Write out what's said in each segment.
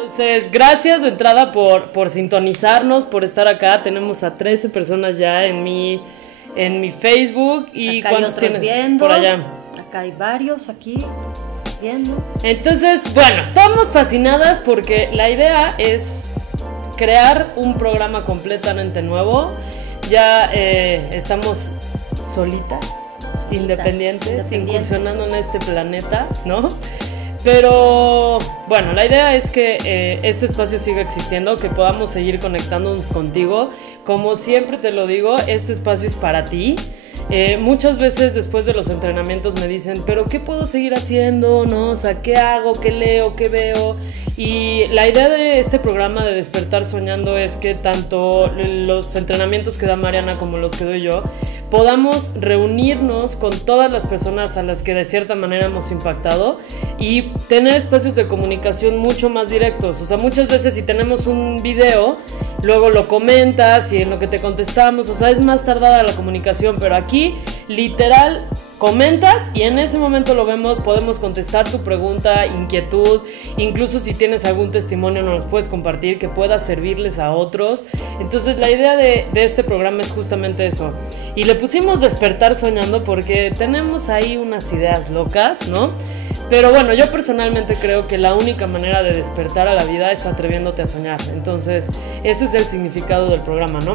Entonces, gracias de entrada por sintonizarnos, por estar acá. Tenemos a 13 personas ya en mi Facebook. ¿Y acá cuántos tienes viendo, por allá? Acá hay varios, aquí viendo. Entonces, bueno, estamos fascinadas porque la idea es crear un programa completamente nuevo. Ya estamos solitas, independientes, incursionando en este planeta, ¿no? Pero bueno, la idea es que este espacio siga existiendo, que podamos seguir conectándonos contigo. Como siempre te lo digo, este espacio es para ti. Muchas veces después de los entrenamientos me dicen, pero ¿qué puedo seguir haciendo? ¿No? O sea, ¿qué hago? ¿Qué leo? ¿Qué veo? Y la idea de este programa de Despertar Soñando es que tanto los entrenamientos que da Mariana como los que doy yo podamos reunirnos con todas las personas a las que de cierta manera hemos impactado y tener espacios de comunicación mucho más directos. O sea, muchas veces si tenemos un video, luego lo comentas y en lo que te contestamos, o sea, es más tardada la comunicación, pero aquí literal comentas y en ese momento lo vemos, podemos contestar tu pregunta, inquietud, incluso si tienes algún testimonio nos los puedes compartir que pueda servirles a otros. Entonces la idea de este programa es justamente eso, y le pusimos Despertar Soñando porque tenemos ahí unas ideas locas, ¿no? Pero bueno, yo personalmente creo que la única manera de despertar a la vida es atreviéndote a soñar. Entonces, ese es el significado del programa, ¿no?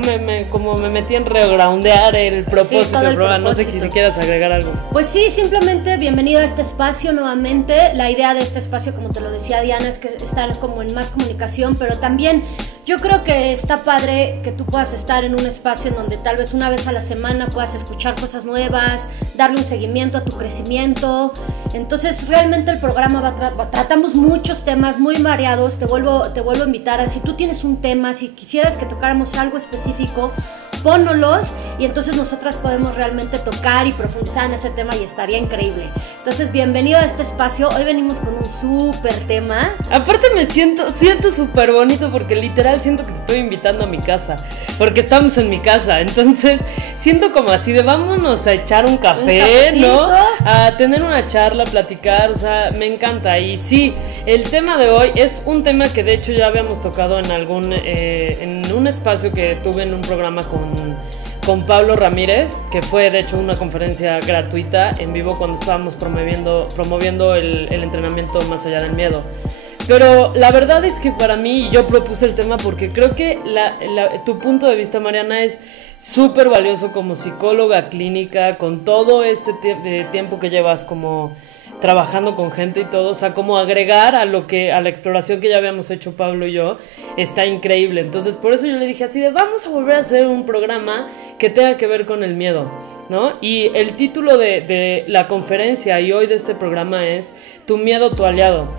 Como me metí en regroundear el propósito del programa. No sé si quieras agregar algo. Pues sí, simplemente bienvenido a este espacio nuevamente. La idea de este espacio, como te lo decía Diana, es que estar como en más comunicación, pero también yo creo que está padre que tú puedas estar en un espacio en donde tal vez una vez a la semana puedas escuchar cosas nuevas, darle un seguimiento a tu crecimiento. Entonces, realmente el programa tratamos muchos temas muy variados. Te vuelvo a invitar a, si tú tienes un tema, si quisieras que tocáramos algo específico, pónnolos y entonces nosotras podemos realmente tocar y profundizar en ese tema y estaría increíble. Entonces, bienvenido a este espacio. Hoy venimos con un súper tema. Aparte me siento súper bonito porque literal siento que te estoy invitando a mi casa, porque estamos en mi casa. Entonces siento como así de vámonos a echar un café, ¿no? A tener una charla, platicar, o sea, me encanta. Y sí, el tema de hoy es un tema que de hecho ya habíamos tocado en en un espacio que tuve en un programa con Pablo Ramírez, que fue de hecho una conferencia gratuita en vivo cuando estábamos promoviendo el entrenamiento más allá del miedo. Pero la verdad es que para mí, yo propuse el tema porque creo que tu punto de vista, Mariana, es súper valioso como psicóloga clínica, con todo este tiempo que llevas como trabajando con gente y todo, o sea, como agregar a la exploración que ya habíamos hecho Pablo y yo, está increíble. Entonces, por eso yo le dije así de, vamos a volver a hacer un programa que tenga que ver con el miedo, ¿no? Y el título de la conferencia y hoy de este programa es Tu miedo, tu aliado.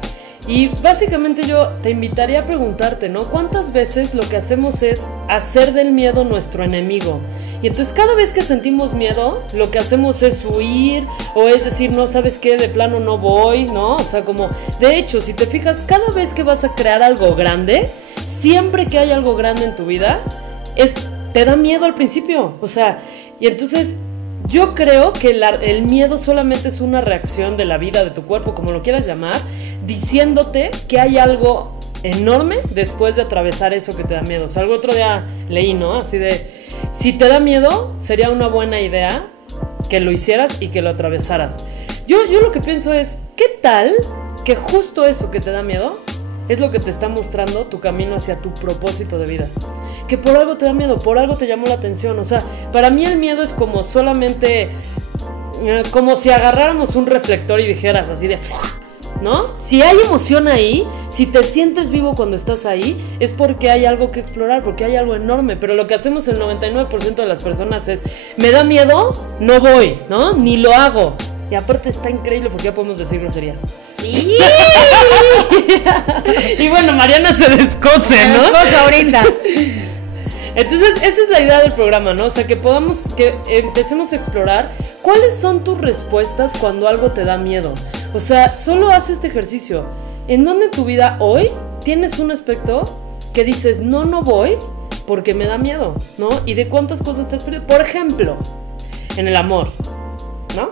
Y básicamente yo te invitaría a preguntarte, ¿no? ¿Cuántas veces lo que hacemos es hacer del miedo nuestro enemigo? Y entonces cada vez que sentimos miedo, lo que hacemos es huir o es decir, no, ¿sabes qué? De plano no voy, ¿no? O sea, como, de hecho, si te fijas, cada vez que vas a crear algo grande, siempre que hay algo grande en tu vida, te da miedo al principio. O sea, y entonces yo creo que el miedo solamente es una reacción de la vida, de tu cuerpo, como lo quieras llamar, diciéndote que hay algo enorme después de atravesar eso que te da miedo. O sea, algo otro día leí, ¿no? Así de, si te da miedo, sería una buena idea que lo hicieras y que lo atravesaras. Yo lo que pienso es, ¿qué tal que justo eso que te da miedo es lo que te está mostrando tu camino hacia tu propósito de vida? Que por algo te da miedo, por algo te llamó la atención. O sea, para mí el miedo es como solamente, como si agarráramos un reflector y dijeras así de, ¿no? Si hay emoción ahí, si te sientes vivo cuando estás ahí, es porque hay algo que explorar, porque hay algo enorme. Pero lo que hacemos el 99% de las personas es, me da miedo, no voy, ¿no? Ni lo hago. Y aparte está increíble porque ya podemos decir groserías. Y bueno, Mariana se descose, ¿no? Se descose ahorita. Entonces, esa es la idea del programa, ¿no? O sea, que empecemos a explorar cuáles son tus respuestas cuando algo te da miedo. O sea, solo haz este ejercicio. ¿En dónde en tu vida hoy tienes un aspecto que dices, no voy porque me da miedo, ¿no? ¿Y de cuántas cosas te has perdido? Por ejemplo, en el amor, ¿no?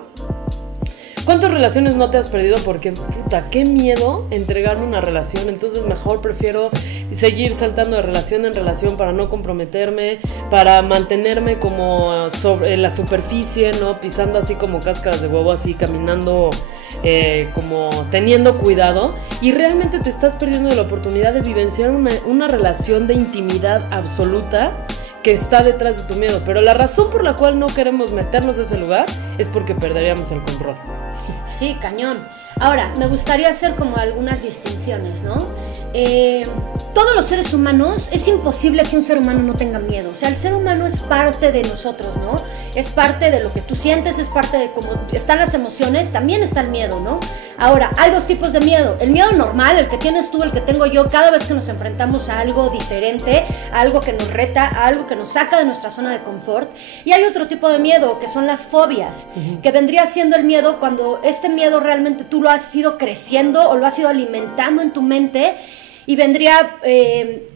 ¿Cuántas relaciones no te has perdido? Porque, puta, qué miedo entregarme una relación. Entonces mejor prefiero seguir saltando de relación en relación para no comprometerme, para mantenerme como sobre la superficie, ¿no? Pisando así como cáscaras de huevo, así caminando como teniendo cuidado. Y realmente te estás perdiendo de la oportunidad de vivenciar una relación de intimidad absoluta que está detrás de tu miedo. Pero la razón por la cual no queremos meternos a ese lugar es porque perderíamos el control. Sí, cañón. Ahora, me gustaría hacer como algunas distinciones, ¿no? Todos los seres humanos, es imposible que un ser humano no tenga miedo. O sea, el ser humano es parte de nosotros, ¿no? Es parte de lo que tú sientes, es parte de cómo están las emociones, también está el miedo, ¿no? Ahora, hay dos tipos de miedo. El miedo normal, el que tienes tú, el que tengo yo, cada vez que nos enfrentamos a algo diferente, a algo que nos reta, a algo que nos saca de nuestra zona de confort. Y hay otro tipo de miedo, que son las fobias, que vendría siendo el miedo cuando este miedo realmente tú lo has ido creciendo o lo has ido alimentando en tu mente y vendría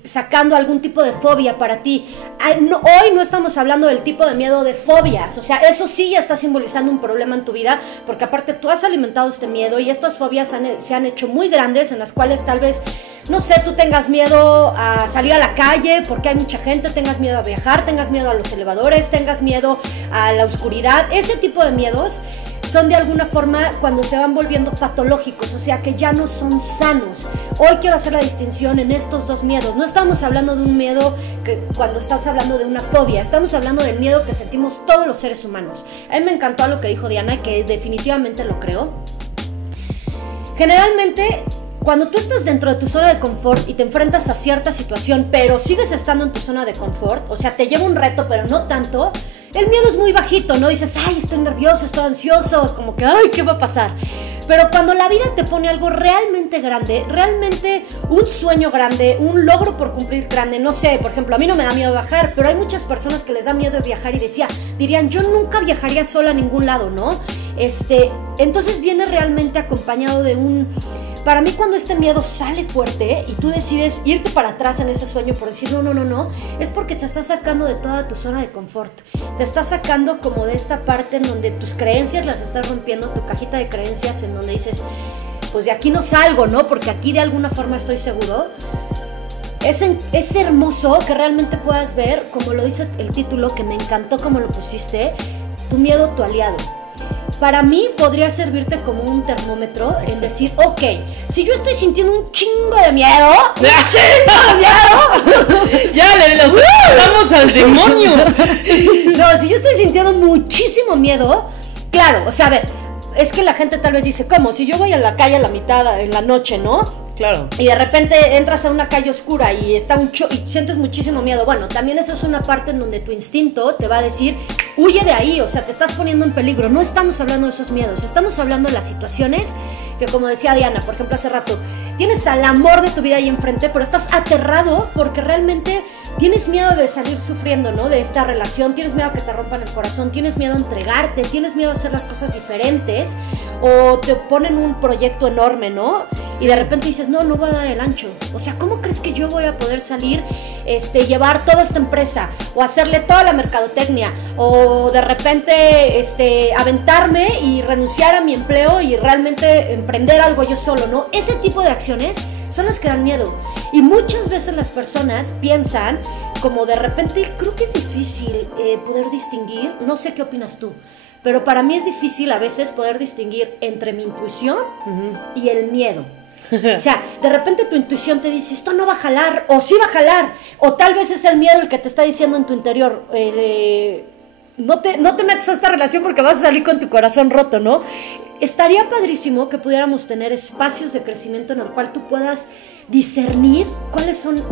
sacando algún tipo de fobia para ti. Hoy no estamos hablando del tipo de miedo de fobias, o sea, eso sí ya está simbolizando un problema en tu vida, porque aparte tú has alimentado este miedo y estas fobias se han hecho muy grandes, en las cuales tal vez, no sé, tú tengas miedo a salir a la calle porque hay mucha gente, tengas miedo a viajar, tengas miedo a los elevadores, tengas miedo a la oscuridad. Ese tipo de miedos son de alguna forma cuando se van volviendo patológicos, o sea que ya no son sanos. Hoy quiero hacer la distinción en estos dos miedos. No estamos hablando de un miedo que cuando estás hablando de una fobia, estamos hablando del miedo que sentimos todos los seres humanos. A mí me encantó lo que dijo Diana, que definitivamente lo creo. Generalmente, cuando tú estás dentro de tu zona de confort y te enfrentas a cierta situación, pero sigues estando en tu zona de confort, o sea, te lleva un reto, pero no tanto, el miedo es muy bajito, ¿no? Dices, ay, estoy nervioso, estoy ansioso, como que, ay, ¿qué va a pasar? Pero cuando la vida te pone algo realmente grande, realmente un sueño grande, un logro por cumplir grande, no sé, por ejemplo, a mí no me da miedo viajar, pero hay muchas personas que les da miedo viajar y dirían, yo nunca viajaría sola a ningún lado, ¿no? Entonces viene realmente acompañado de para mí cuando este miedo sale fuerte y tú decides irte para atrás en ese sueño por decir no, es porque te estás sacando de toda tu zona de confort. Te estás sacando como de esta parte en donde tus creencias las estás rompiendo, tu cajita de creencias en donde dices, pues de aquí no salgo, ¿no? Porque aquí de alguna forma estoy seguro. Es hermoso que realmente puedas ver, como lo dice el título, que me encantó como lo pusiste, tu miedo, tu aliado. Para mí podría servirte como un termómetro. Exacto. En decir, ok, si yo estoy sintiendo un chingo de miedo, ya le vamos al demonio. No, si yo estoy sintiendo muchísimo miedo, claro, o sea, a ver, es que la gente tal vez dice, ¿cómo? Si yo voy a la calle a la mitad, en la noche, ¿no? Claro. Y de repente entras a una calle oscura y y sientes muchísimo miedo. Bueno, también eso es una parte en donde tu instinto te va a decir, huye de ahí, o sea, te estás poniendo en peligro. No estamos hablando de esos miedos, estamos hablando de las situaciones que, como decía Diana, por ejemplo, hace rato, tienes al amor de tu vida ahí enfrente, pero estás aterrado porque realmente tienes miedo de salir sufriendo, ¿no? De esta relación, tienes miedo a que te rompan el corazón, tienes miedo a entregarte, tienes miedo a hacer las cosas diferentes, o te ponen un proyecto enorme, ¿no? Y de repente dices, no voy a dar el ancho. O sea, ¿cómo crees que yo voy a poder salir, llevar toda esta empresa, o hacerle toda la mercadotecnia, o de repente, aventarme y renunciar a mi empleo y realmente emprender algo yo solo, ¿no? Ese tipo de acciones son las que dan miedo. Y muchas veces las personas piensan, como de repente, creo que es difícil poder distinguir, no sé qué opinas tú, pero para mí es difícil a veces poder distinguir entre mi intuición y el miedo. O sea, de repente tu intuición te dice, esto no va a jalar, o sí va a jalar, o tal vez es el miedo el que te está diciendo en tu interior, no te metas a esta relación porque vas a salir con tu corazón roto, ¿no? Estaría padrísimo que pudiéramos tener espacios de crecimiento en el cual tú puedas discernir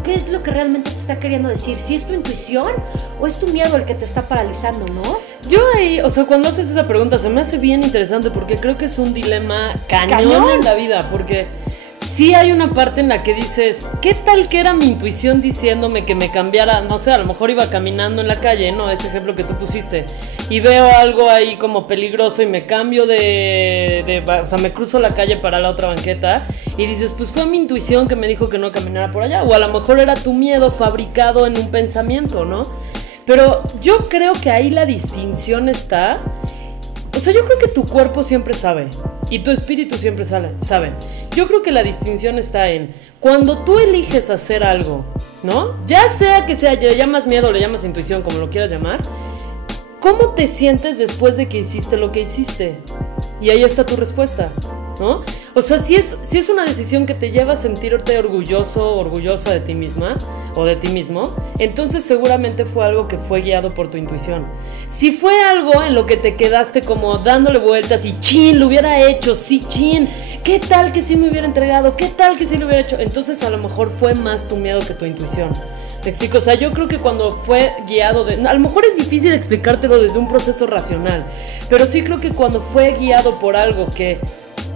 qué es lo que realmente te está queriendo decir, si es tu intuición o es tu miedo el que te está paralizando, ¿no? Yo ahí, o sea, cuando haces esa pregunta se me hace bien interesante porque creo que es un dilema cañón en la vida, porque sí hay una parte en la que dices, ¿qué tal que era mi intuición diciéndome que me cambiara? No sé, a lo mejor iba caminando en la calle, ¿no? Ese ejemplo que tú pusiste, y veo algo ahí como peligroso y me cambio o sea, me cruzo la calle para la otra banqueta y dices, pues fue mi intuición que me dijo que no caminara por allá, o a lo mejor era tu miedo fabricado en un pensamiento, ¿no? Pero yo creo que ahí la distinción está O sea, yo creo que tu cuerpo siempre sabe y tu espíritu siempre sabe. Yo creo que la distinción está en cuando tú eliges hacer algo, ¿no? Ya sea que le llamas miedo o le llamas intuición, como lo quieras llamar, ¿cómo te sientes después de que hiciste lo que hiciste? Y ahí está tu respuesta, ¿no? O sea, si es una decisión que te lleva a sentirte orgulloso, orgullosa de ti misma o de ti mismo, entonces seguramente fue algo que fue guiado por tu intuición. Si fue algo en lo que te quedaste como dándole vueltas y chin, lo hubiera hecho, sí, chin, ¿qué tal que sí me hubiera entregado? ¿Qué tal que sí lo hubiera hecho? Entonces a lo mejor fue más tu miedo que tu intuición. ¿Me explico? O sea, yo creo que cuando fue guiado a lo mejor es difícil explicártelo desde un proceso racional, pero sí creo que cuando fue guiado por algo que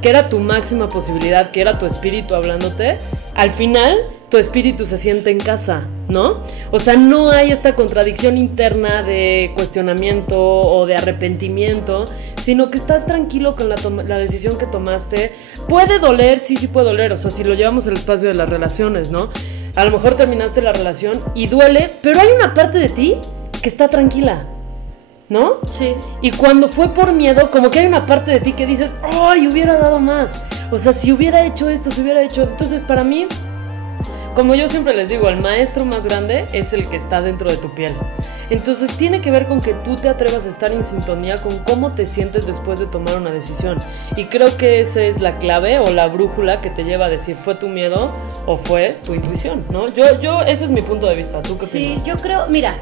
era tu máxima posibilidad, que era tu espíritu hablándote, al final tu espíritu se siente en casa, ¿no? O sea, no hay esta contradicción interna de cuestionamiento o de arrepentimiento, sino que estás tranquilo con la decisión que tomaste. Puede doler, sí puede doler, o sea, si lo llevamos al espacio de las relaciones, ¿no? A lo mejor terminaste la relación y duele, pero hay una parte de ti que está tranquila, ¿no? Sí. Y cuando fue por miedo, como que hay una parte de ti que dices, ¡ay, hubiera dado más! O sea, si hubiera hecho esto, si hubiera hecho... Entonces, para mí, como yo siempre les digo, el maestro más grande es el que está dentro de tu piel. Entonces, tiene que ver con que tú te atrevas a estar en sintonía con cómo te sientes después de tomar una decisión. Y creo que esa es la clave o la brújula que te lleva a decir, ¿fue tu miedo o fue tu intuición? ¿No? Ese es mi punto de vista. ¿Tú qué opinas? Sí, yo creo, mira...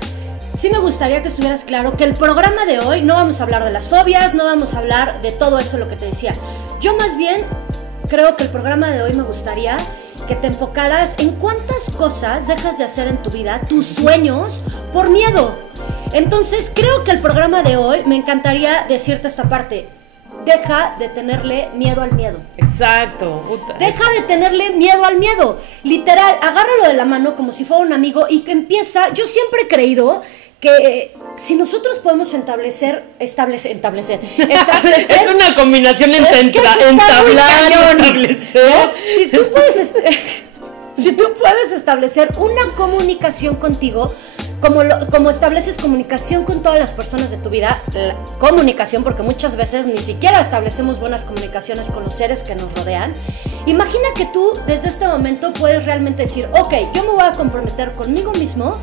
Sí me gustaría que estuvieras claro que el programa de hoy no vamos a hablar de las fobias, no vamos a hablar de todo eso lo que te decía. Yo más bien creo que el programa de hoy me gustaría que te enfocaras en cuántas cosas dejas de hacer en tu vida, tus sueños, por miedo. Entonces creo que el programa de hoy me encantaría decirte esta parte. Deja de tenerle miedo al miedo. Exacto. Deja de tenerle miedo al miedo. Literal, agárralo de la mano como si fuera un amigo y que empieza. Yo siempre he creído que si nosotros podemos establecer. Es una combinación entre entablar y establecer. ¿No? Si tú puedes establecer una comunicación contigo, como estableces comunicación con todas las personas de tu vida, comunicación, porque muchas veces ni siquiera establecemos buenas comunicaciones con los seres que nos rodean. Imagina que tú desde este momento puedes realmente decir, ok, yo me voy a comprometer conmigo mismo,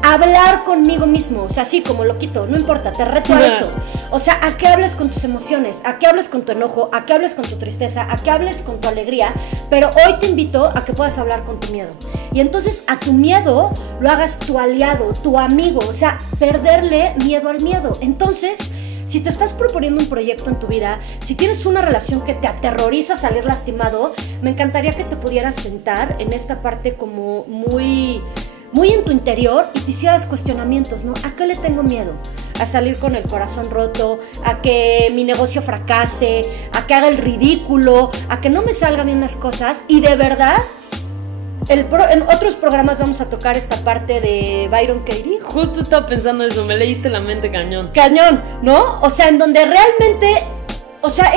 a hablar conmigo mismo, o sea, así como loquito, no importa, te reto a eso. O sea, a que hables con tus emociones, a que hables con tu enojo, a que hables con tu tristeza, a que hables con tu alegría, pero hoy te invito a que puedas hablar con tu miedo. Y entonces a tu miedo lo hagas tu aliado, tu amigo, o sea, perderle miedo al miedo. Entonces, si te estás proponiendo un proyecto en tu vida, si tienes una relación que te aterroriza salir lastimado, me encantaría que te pudieras sentar en esta parte como muy en tu interior y te hicieras cuestionamientos, ¿no? ¿A qué le tengo miedo? A salir con el corazón roto, a que mi negocio fracase, a que haga el ridículo, a que no me salgan bien las cosas. Y de verdad, en otros programas vamos a tocar esta parte de Byron Katie. Justo estaba pensando eso, me leíste la mente cañón. Cañón, ¿no? O sea, en donde realmente... O sea,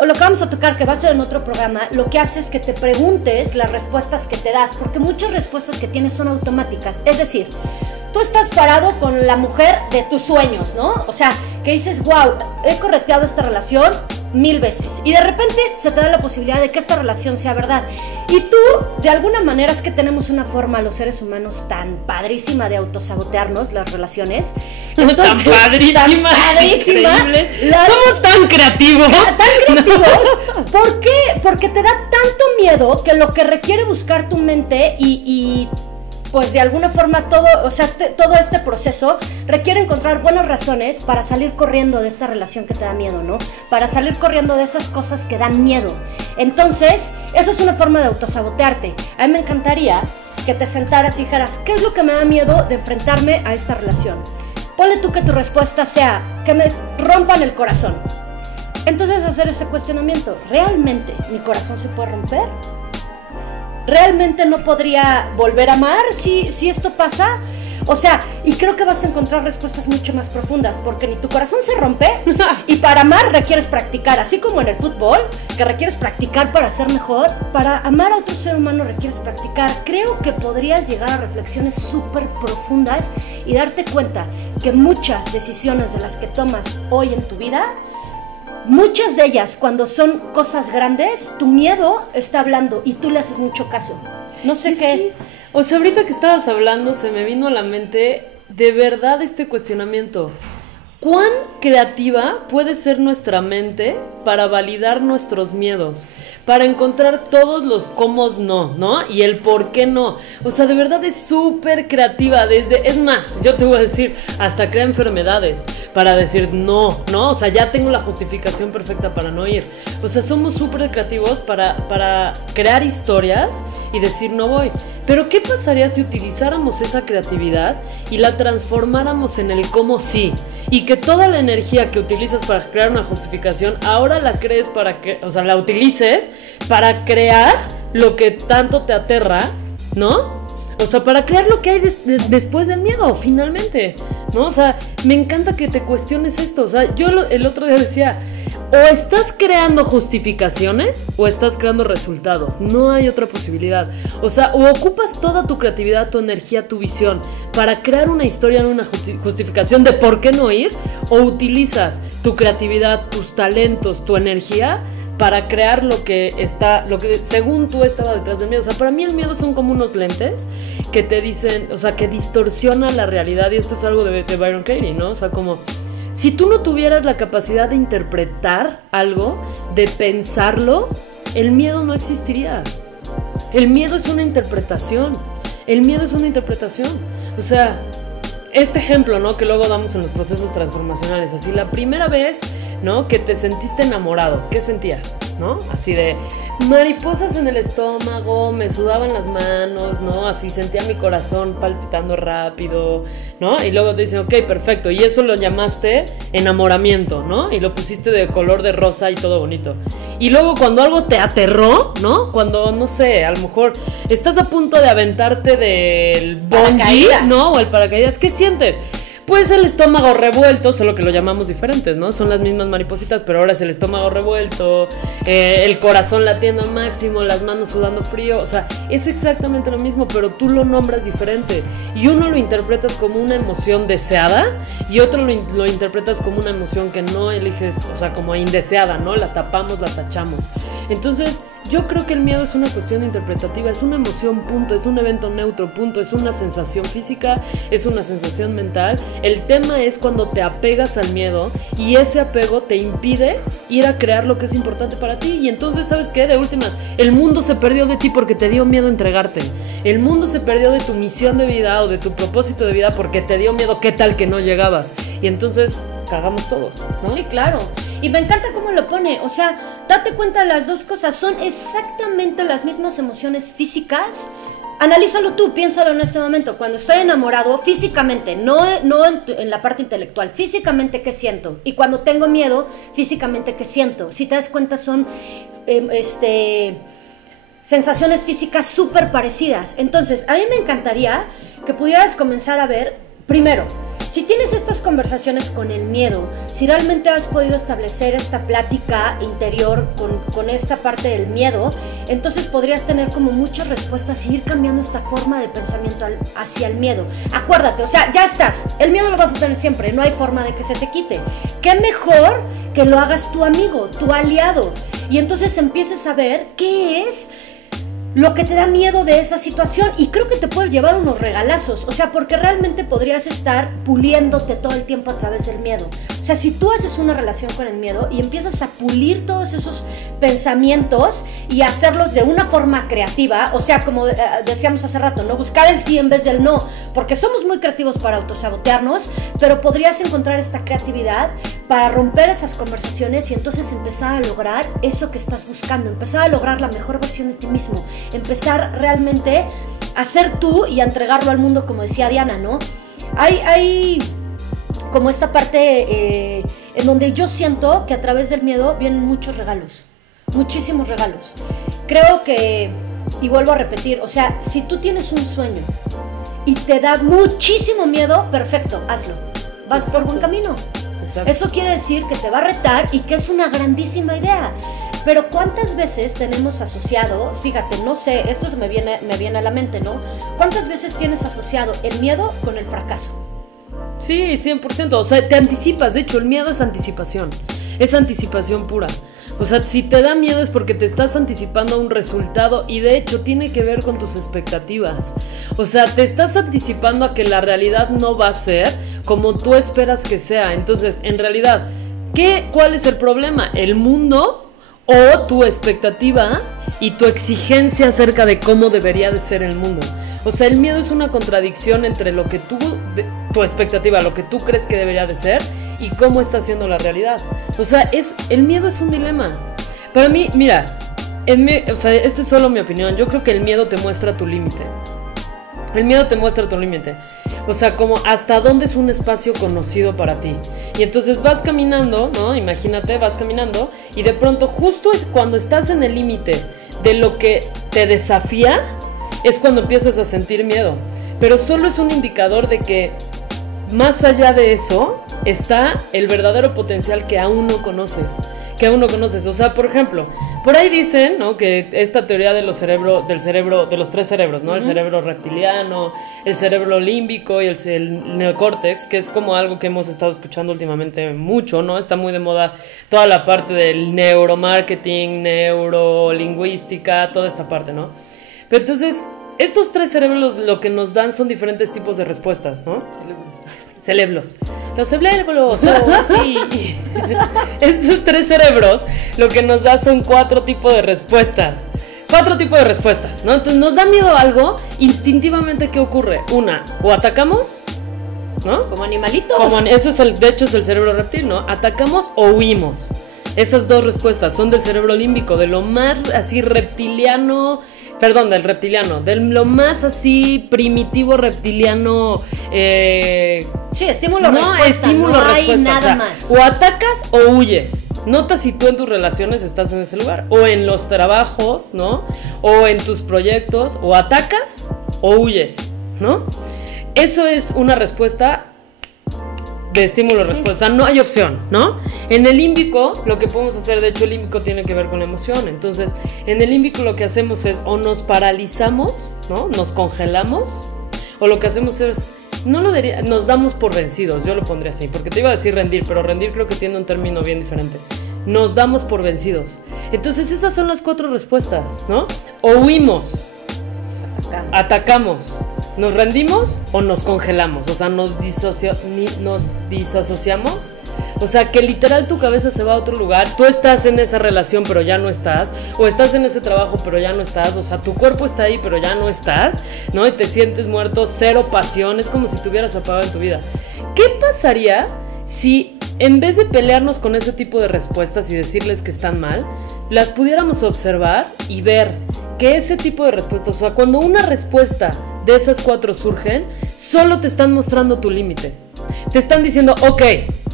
lo que vamos a tocar, que va a ser en otro programa, lo que hace es que te preguntes las respuestas que te das, porque muchas respuestas que tienes son automáticas. Es decir, tú estás parado con la mujer de tus sueños, ¿no? O sea, que dices, wow, he correteado esta relación 1000 veces. Y de repente se te da la posibilidad de que esta relación sea verdad. Y tú, de alguna manera, es que tenemos una forma, los seres humanos, tan padrísima de autosabotearnos las relaciones. Entonces, tan padrísima. Somos tan creativos. Tan creativos. ¿No? ¿Por qué? Porque te da tanto miedo que lo que requiere buscar tu mente y pues de alguna forma todo este proceso requiere encontrar buenas razones para salir corriendo de esta relación que te da miedo, ¿no? Para salir corriendo de esas cosas que dan miedo. Entonces, eso es una forma de autosabotearte. A mí me encantaría que te sentaras y dijeras, ¿qué es lo que me da miedo de enfrentarme a esta relación? Ponle tú que tu respuesta sea, que me rompan el corazón. Entonces, hacer ese cuestionamiento, ¿realmente mi corazón se puede romper? ¿Realmente no podría volver a amar si esto pasa? O sea, y creo que vas a encontrar respuestas mucho más profundas, porque ni tu corazón se rompe y para amar requieres practicar, así como en el fútbol, que requieres practicar para ser mejor, para amar a otro ser humano requieres practicar. Creo que podrías llegar a reflexiones súper profundas y darte cuenta que muchas decisiones de las que tomas hoy en tu vida muchas de ellas, cuando son cosas grandes, tu miedo está hablando y tú le haces mucho caso. No sé qué. O sea, ahorita que estabas hablando, se me vino a la mente de verdad este cuestionamiento. ¿Cuán creativa puede ser nuestra mente para validar nuestros miedos? Para encontrar todos los cómo no, y el por qué no. O sea, de verdad es súper creativa. Es más, yo te voy a decir, hasta crea enfermedades para decir no. O sea, ya tengo la justificación perfecta para no ir. O sea, somos súper creativos para crear historias y decir no voy. Pero ¿qué pasaría si utilizáramos esa creatividad y la transformáramos en el cómo sí? Y que toda la energía que utilizas para crear una justificación, ahora la crees la utilices para crear lo que tanto te aterra, ¿no? O sea, para crear lo que hay después del miedo, finalmente, ¿no? O sea, me encanta que te cuestiones esto. O sea, yo el otro día decía, o estás creando justificaciones o estás creando resultados. No hay otra posibilidad. O sea, o ocupas toda tu creatividad, tu energía, tu visión para crear una historia, una justificación de por qué no ir, o utilizas tu creatividad, tus talentos, tu energía para crear lo que según tú estaba detrás del miedo. O sea, para mí el miedo son como unos lentes que te dicen, o sea, que distorsiona la realidad, y esto es algo de Byron Katie, ¿no? O sea, como si tú no tuvieras la capacidad de interpretar algo, de pensarlo, el miedo no existiría. El miedo es una interpretación. O sea, este ejemplo, ¿no? Que luego damos en los procesos transformacionales, así, la primera vez, ¿no? Que te sentiste enamorado, ¿qué sentías? ¿No? Así de mariposas en el estómago, me sudaban las manos, ¿no? Así sentía mi corazón palpitando rápido, ¿no? Y luego te dicen, ok, perfecto, y eso lo llamaste enamoramiento, ¿no? Y lo pusiste de color de rosa y todo bonito. Y luego cuando algo te aterró, ¿no? Cuando, no sé, a lo mejor estás a punto de aventarte del bungee, ¿no? O el paracaídas, ¿qué sientes? Pues el estómago revuelto, solo que lo llamamos diferentes, ¿no? Son las mismas maripositas, pero ahora es el estómago revuelto, el corazón latiendo al máximo, las manos sudando frío. O sea, es exactamente lo mismo, pero tú lo nombras diferente. Y uno lo interpretas como una emoción deseada y otro lo interpretas como una emoción que no eliges, o sea, como indeseada, ¿no? La tapamos, la tachamos. Entonces, yo creo que el miedo es una cuestión interpretativa, es una emoción, punto, es un evento neutro, punto, es una sensación física, es una sensación mental. El tema es cuando te apegas al miedo y ese apego te impide ir a crear lo que es importante para ti. Y entonces, ¿sabes qué? De últimas, el mundo se perdió de ti porque te dio miedo entregarte. El mundo se perdió de tu misión de vida o de tu propósito de vida porque te dio miedo, ¿qué tal que no llegabas? Y entonces cagamos todos, ¿no? Sí, claro. Y me encanta cómo lo pone. O sea, date cuenta de las dos cosas. Son exactamente las mismas emociones físicas. Analízalo tú, piénsalo en este momento. Cuando estoy enamorado, físicamente, no en la parte intelectual, físicamente, ¿qué siento? Y cuando tengo miedo, físicamente, ¿qué siento? Si te das cuenta, son sensaciones físicas súper parecidas. Entonces, a mí me encantaría que pudieras comenzar a ver, primero, si tienes estas conversaciones con el miedo, si realmente has podido establecer esta plática interior con esta parte del miedo, entonces podrías tener como muchas respuestas y ir cambiando esta forma de pensamiento hacia el miedo. Acuérdate, o sea, ya estás, el miedo lo vas a tener siempre, no hay forma de que se te quite. ¿Qué mejor que lo hagas tu amigo, tu aliado? Y entonces empieces a ver qué es lo que te da miedo de esa situación, y creo que te puedes llevar unos regalazos, o sea, porque realmente podrías estar puliéndote todo el tiempo a través del miedo. O sea, si tú haces una relación con el miedo y empiezas a pulir todos esos pensamientos y hacerlos de una forma creativa, o sea, como decíamos hace rato, ¿no? Buscar el sí en vez del no, porque somos muy creativos para autosabotearnos, pero podrías encontrar esta creatividad para romper esas conversaciones y entonces empezar a lograr eso que estás buscando, empezar a lograr la mejor versión de ti mismo, empezar realmente a ser tú y a entregarlo al mundo, como decía Diana, ¿no? Hay como esta parte en donde yo siento que a través del miedo vienen muchos regalos, muchísimos regalos. Creo que, y vuelvo a repetir, o sea, si tú tienes un sueño y te da muchísimo miedo, perfecto, hazlo, vas por buen camino. Exacto. Eso quiere decir que te va a retar y que es una grandísima idea. Pero ¿cuántas veces tenemos asociado, fíjate, no sé, esto me viene a la mente, ¿no? ¿Cuántas veces tienes asociado el miedo con el fracaso? Sí, 100%, o sea, te anticipas, de hecho, el miedo es anticipación. es anticipación pura. O sea, si te da miedo es porque te estás anticipando a un resultado y de hecho tiene que ver con tus expectativas. O sea, te estás anticipando a que la realidad no va a ser como tú esperas que sea. Entonces, en realidad, ¿cuál es el problema? ¿El mundo o tu expectativa y tu exigencia acerca de cómo debería de ser el mundo? O sea, el miedo es una contradicción entre lo que tu expectativa, lo que tú crees que debería de ser y cómo está siendo la realidad. O sea, el miedo es un dilema. Para mí, mira, esta es solo mi opinión. Yo creo que el miedo te muestra tu límite. El miedo te muestra tu límite. O sea, como hasta dónde es un espacio conocido para ti. Y entonces vas caminando, ¿no? Imagínate, vas caminando y de pronto justo es cuando estás en el límite de lo que te desafía, es cuando empiezas a sentir miedo. Pero solo es un indicador de que más allá de eso está el verdadero potencial que aún no conoces. O sea, por ejemplo, por ahí dicen, ¿no? Que esta teoría de del cerebro, de los tres cerebros, ¿no? El cerebro reptiliano, el cerebro límbico y el neocórtex, que es como algo que hemos estado escuchando últimamente mucho, ¿no? Está muy de moda toda la parte del neuromarketing, neurolingüística, toda esta parte, ¿no? Pero entonces, estos tres cerebros lo que nos dan son diferentes tipos de respuestas, ¿no? Cerebros. Los cerebros, sí. Estos tres cerebros lo que nos da son 4 tipos de respuestas. 4 tipos de respuestas, ¿no? Entonces nos da miedo algo, instintivamente, ¿qué ocurre? Una, o atacamos, ¿no? Como animalitos. De hecho es el cerebro reptil, ¿no? Atacamos o huimos. Esas 2 respuestas son del cerebro límbico, de lo más así reptiliano, del reptiliano, de lo más así primitivo reptiliano. Sí, estímulo-respuesta, no hay nada más. O atacas o huyes. Nota si tú en tus relaciones estás en ese lugar, o en los trabajos, ¿no? O en tus proyectos, o atacas o huyes, ¿no? Eso es una respuesta de estímulo-respuesta, o sea, no hay opción, ¿no? En el límbico, lo que podemos hacer, de hecho el límbico tiene que ver con la emoción, entonces, en el límbico lo que hacemos es, o nos paralizamos, ¿no? Nos congelamos, o lo que hacemos es, nos damos por vencidos, yo lo pondría así, porque te iba a decir rendir, pero rendir creo que tiene un término bien diferente. Nos damos por vencidos. Entonces, esas son las 4 respuestas, ¿no? O huimos, atacamos, nos rendimos o nos congelamos, o sea, nos disasociamos. O sea, que literal tu cabeza se va a otro lugar, tú estás en esa relación pero ya no estás, o estás en ese trabajo pero ya no estás, o sea, tu cuerpo está ahí pero ya no estás, ¿no? Y te sientes muerto, 0 pasión, es como si te hubieras apagado en tu vida. ¿Qué pasaría si en vez de pelearnos con ese tipo de respuestas y decirles que están mal, las pudiéramos observar y ver que ese tipo de respuestas, o sea, cuando una respuesta de esas 4 surgen, solo te están mostrando tu límite? Te están diciendo, ok,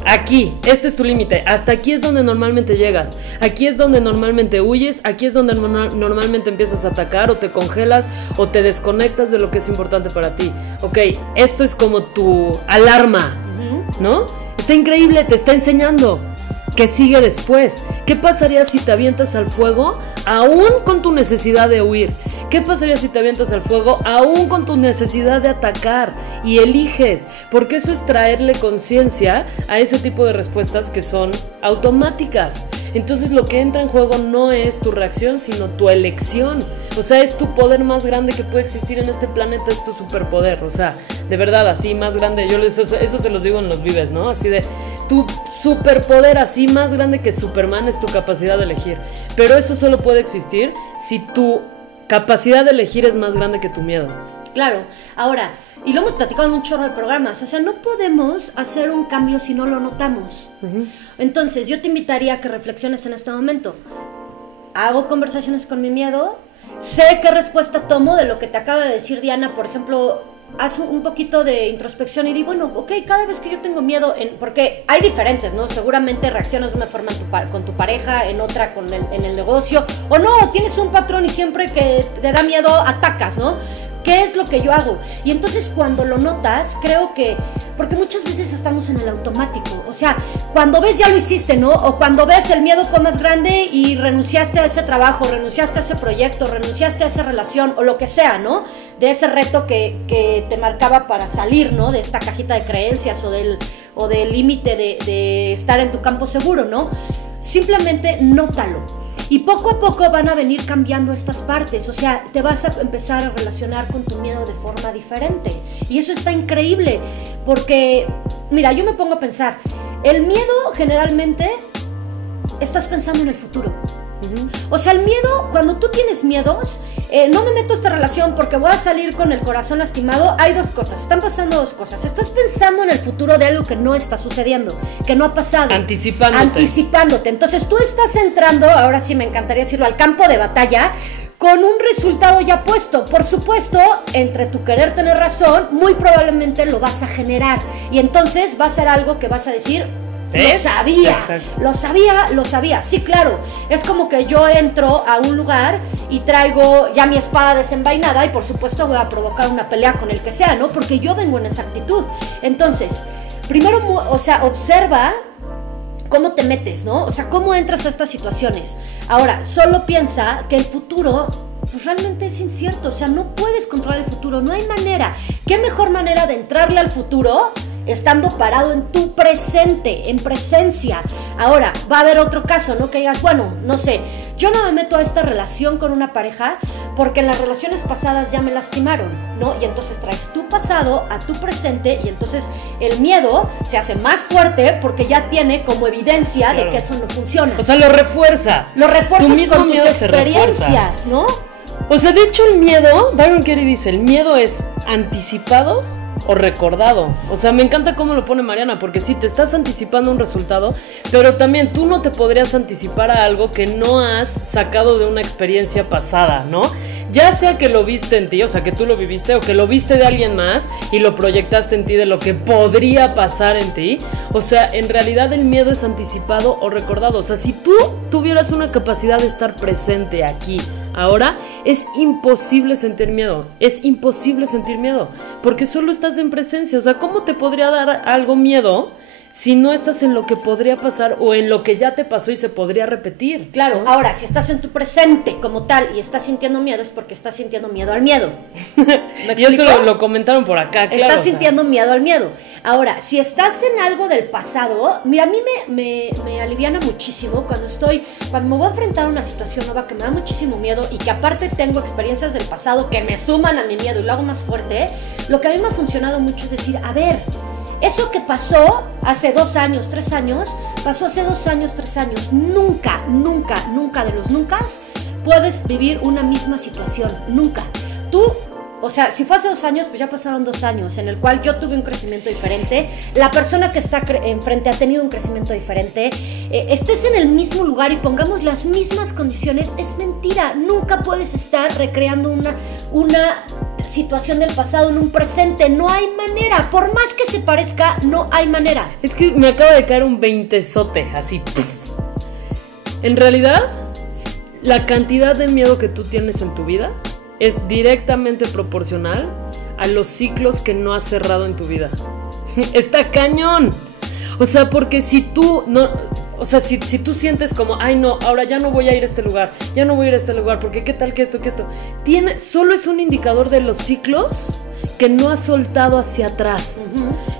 aquí, este es tu límite, hasta aquí es donde normalmente llegas, aquí es donde normalmente huyes, aquí es donde normalmente empiezas a atacar o te congelas o te desconectas de lo que es importante para ti. Ok, esto es como tu alarma, ¿no? Está increíble, te está enseñando. ¿Qué sigue después? ¿Qué pasaría si te avientas al fuego aún con tu necesidad de huir? ¿Qué pasaría si te avientas al fuego aún con tu necesidad de atacar? Y eliges, porque eso es traerle conciencia a ese tipo de respuestas que son automáticas. Entonces lo que entra en juego no es tu reacción, sino tu elección. O sea, es tu poder más grande que puede existir en este planeta, es tu superpoder. O sea, de verdad, así más grande. Eso se los digo en los Vives, ¿no? Así de, tu superpoder así más grande que Superman es tu capacidad de elegir. Pero eso solo puede existir si tu capacidad de elegir es más grande que tu miedo. Claro, ahora, y lo hemos platicado en un chorro de programas, o sea, no podemos hacer un cambio si no lo notamos. Entonces, yo te invitaría a que reflexiones en este momento. ¿Hago conversaciones con mi miedo? ¿Sé qué respuesta tomo de lo que te acaba de decir Diana? Por ejemplo, haz un poquito de introspección y di, bueno, ok, cada vez que yo tengo miedo, porque hay diferentes, ¿no? Seguramente reaccionas de una forma con tu pareja, en otra en el negocio, o no, tienes un patrón y siempre que te da miedo atacas, ¿no? ¿Qué es lo que yo hago? Y entonces cuando lo notas, creo que, porque muchas veces estamos en el automático, o sea, cuando ves ya lo hiciste, ¿no? O cuando ves el miedo fue más grande y renunciaste a ese trabajo, renunciaste a ese proyecto, renunciaste a esa relación o lo que sea, ¿no? De ese reto que te marcaba para salir, ¿no? De esta cajita de creencias o del límite de estar en tu campo seguro, ¿no? Simplemente nótalo. Y poco a poco van a venir cambiando estas partes, o sea, te vas a empezar a relacionar con tu miedo de forma diferente. Y eso está increíble, porque, mira, yo me pongo a pensar, el miedo generalmente estás pensando en el futuro. O sea, el miedo, cuando tú tienes miedos, no me meto a esta relación porque voy a salir con el corazón lastimado, hay dos cosas, están pasando dos cosas. Estás pensando en el futuro de algo que no está sucediendo, que no ha pasado. Anticipándote. Entonces tú estás entrando, ahora sí me encantaría decirlo, al campo de batalla con un resultado ya puesto. Por supuesto, entre tu querer tener razón, muy probablemente lo vas a generar. Y entonces va a ser algo que vas a decir... Lo sabía. Sí, claro, es como que yo entro a un lugar y traigo ya mi espada desenvainada y por supuesto voy a provocar una pelea con el que sea, ¿no? Porque yo vengo en esa actitud. Entonces, primero, o sea, observa cómo te metes, ¿no? O sea, cómo entras a estas situaciones. Ahora, solo piensa que el futuro... pues realmente es incierto, o sea, no puedes controlar el futuro, no hay manera. ¿Qué mejor manera de entrarle al futuro? Estando parado en tu presente, en presencia. Ahora, va a haber otro caso, ¿no? Que digas, bueno, no sé, yo no me meto a esta relación con una pareja porque en las relaciones pasadas ya me lastimaron, ¿no? Y entonces traes tu pasado a tu presente y entonces el miedo se hace más fuerte porque ya tiene como evidencia de que eso no funciona. O sea, lo refuerzas. Lo refuerzas tu mismo con tus experiencias, ¿no? O sea, de hecho el miedo, Byron Katie dice, el miedo es anticipado o recordado. O sea, me encanta cómo lo pone Mariana, porque sí, te estás anticipando un resultado, pero también tú no te podrías anticipar a algo que no has sacado de una experiencia pasada, ¿no? Ya sea que lo viste en ti, o sea, que tú lo viviste, o que lo viste de alguien más y lo proyectaste en ti de lo que podría pasar en ti. O sea, en realidad el miedo es anticipado o recordado. O sea, si tú tuvieras una capacidad de estar presente aquí, ahora, es imposible sentir miedo. Es imposible sentir miedo, porque solo estás en presencia. O sea, ¿cómo te podría dar algo miedo si no estás en lo que podría pasar o en lo que ya te pasó y se podría repetir? Claro, ¿no? Ahora, si estás en tu presente como tal y estás sintiendo miedo, es porque estás sintiendo miedo al miedo. Y eso lo comentaron por acá, claro. Estás sintiendo miedo al miedo. Ahora, si estás en algo del pasado, mira, a mí me aliviana muchísimo cuando me voy a enfrentar a una situación nueva que me da muchísimo miedo y que aparte tengo experiencias del pasado que me suman a mi miedo y lo hago más fuerte. Lo que a mí me ha funcionado mucho es decir, a ver, eso que pasó hace 2 años, 3 años, pasó hace 2 años, 3 años. Nunca de los nunca puedes vivir una misma situación. Nunca. Tú, o sea, si fue hace 2 años, pues ya pasaron 2 años en el cual yo tuve un crecimiento diferente. La persona que está enfrente ha tenido un crecimiento diferente. Estés en el mismo lugar y pongamos las mismas condiciones, es mentira. Nunca puedes estar recreando una situación del pasado en un presente. No hay manera. Por más que se parezca, no hay manera. Es que me acaba de caer un 20sote, así. En realidad, la cantidad de miedo que tú tienes en tu vida es directamente proporcional a los ciclos que no has cerrado en tu vida. Está cañón. O sea, porque si tú no... O sea, si tú sientes como, ay no, ahora ya no voy a ir a este lugar, ya no voy a ir a este lugar, porque qué tal que esto, solo es un indicador de los ciclos que no has soltado hacia atrás.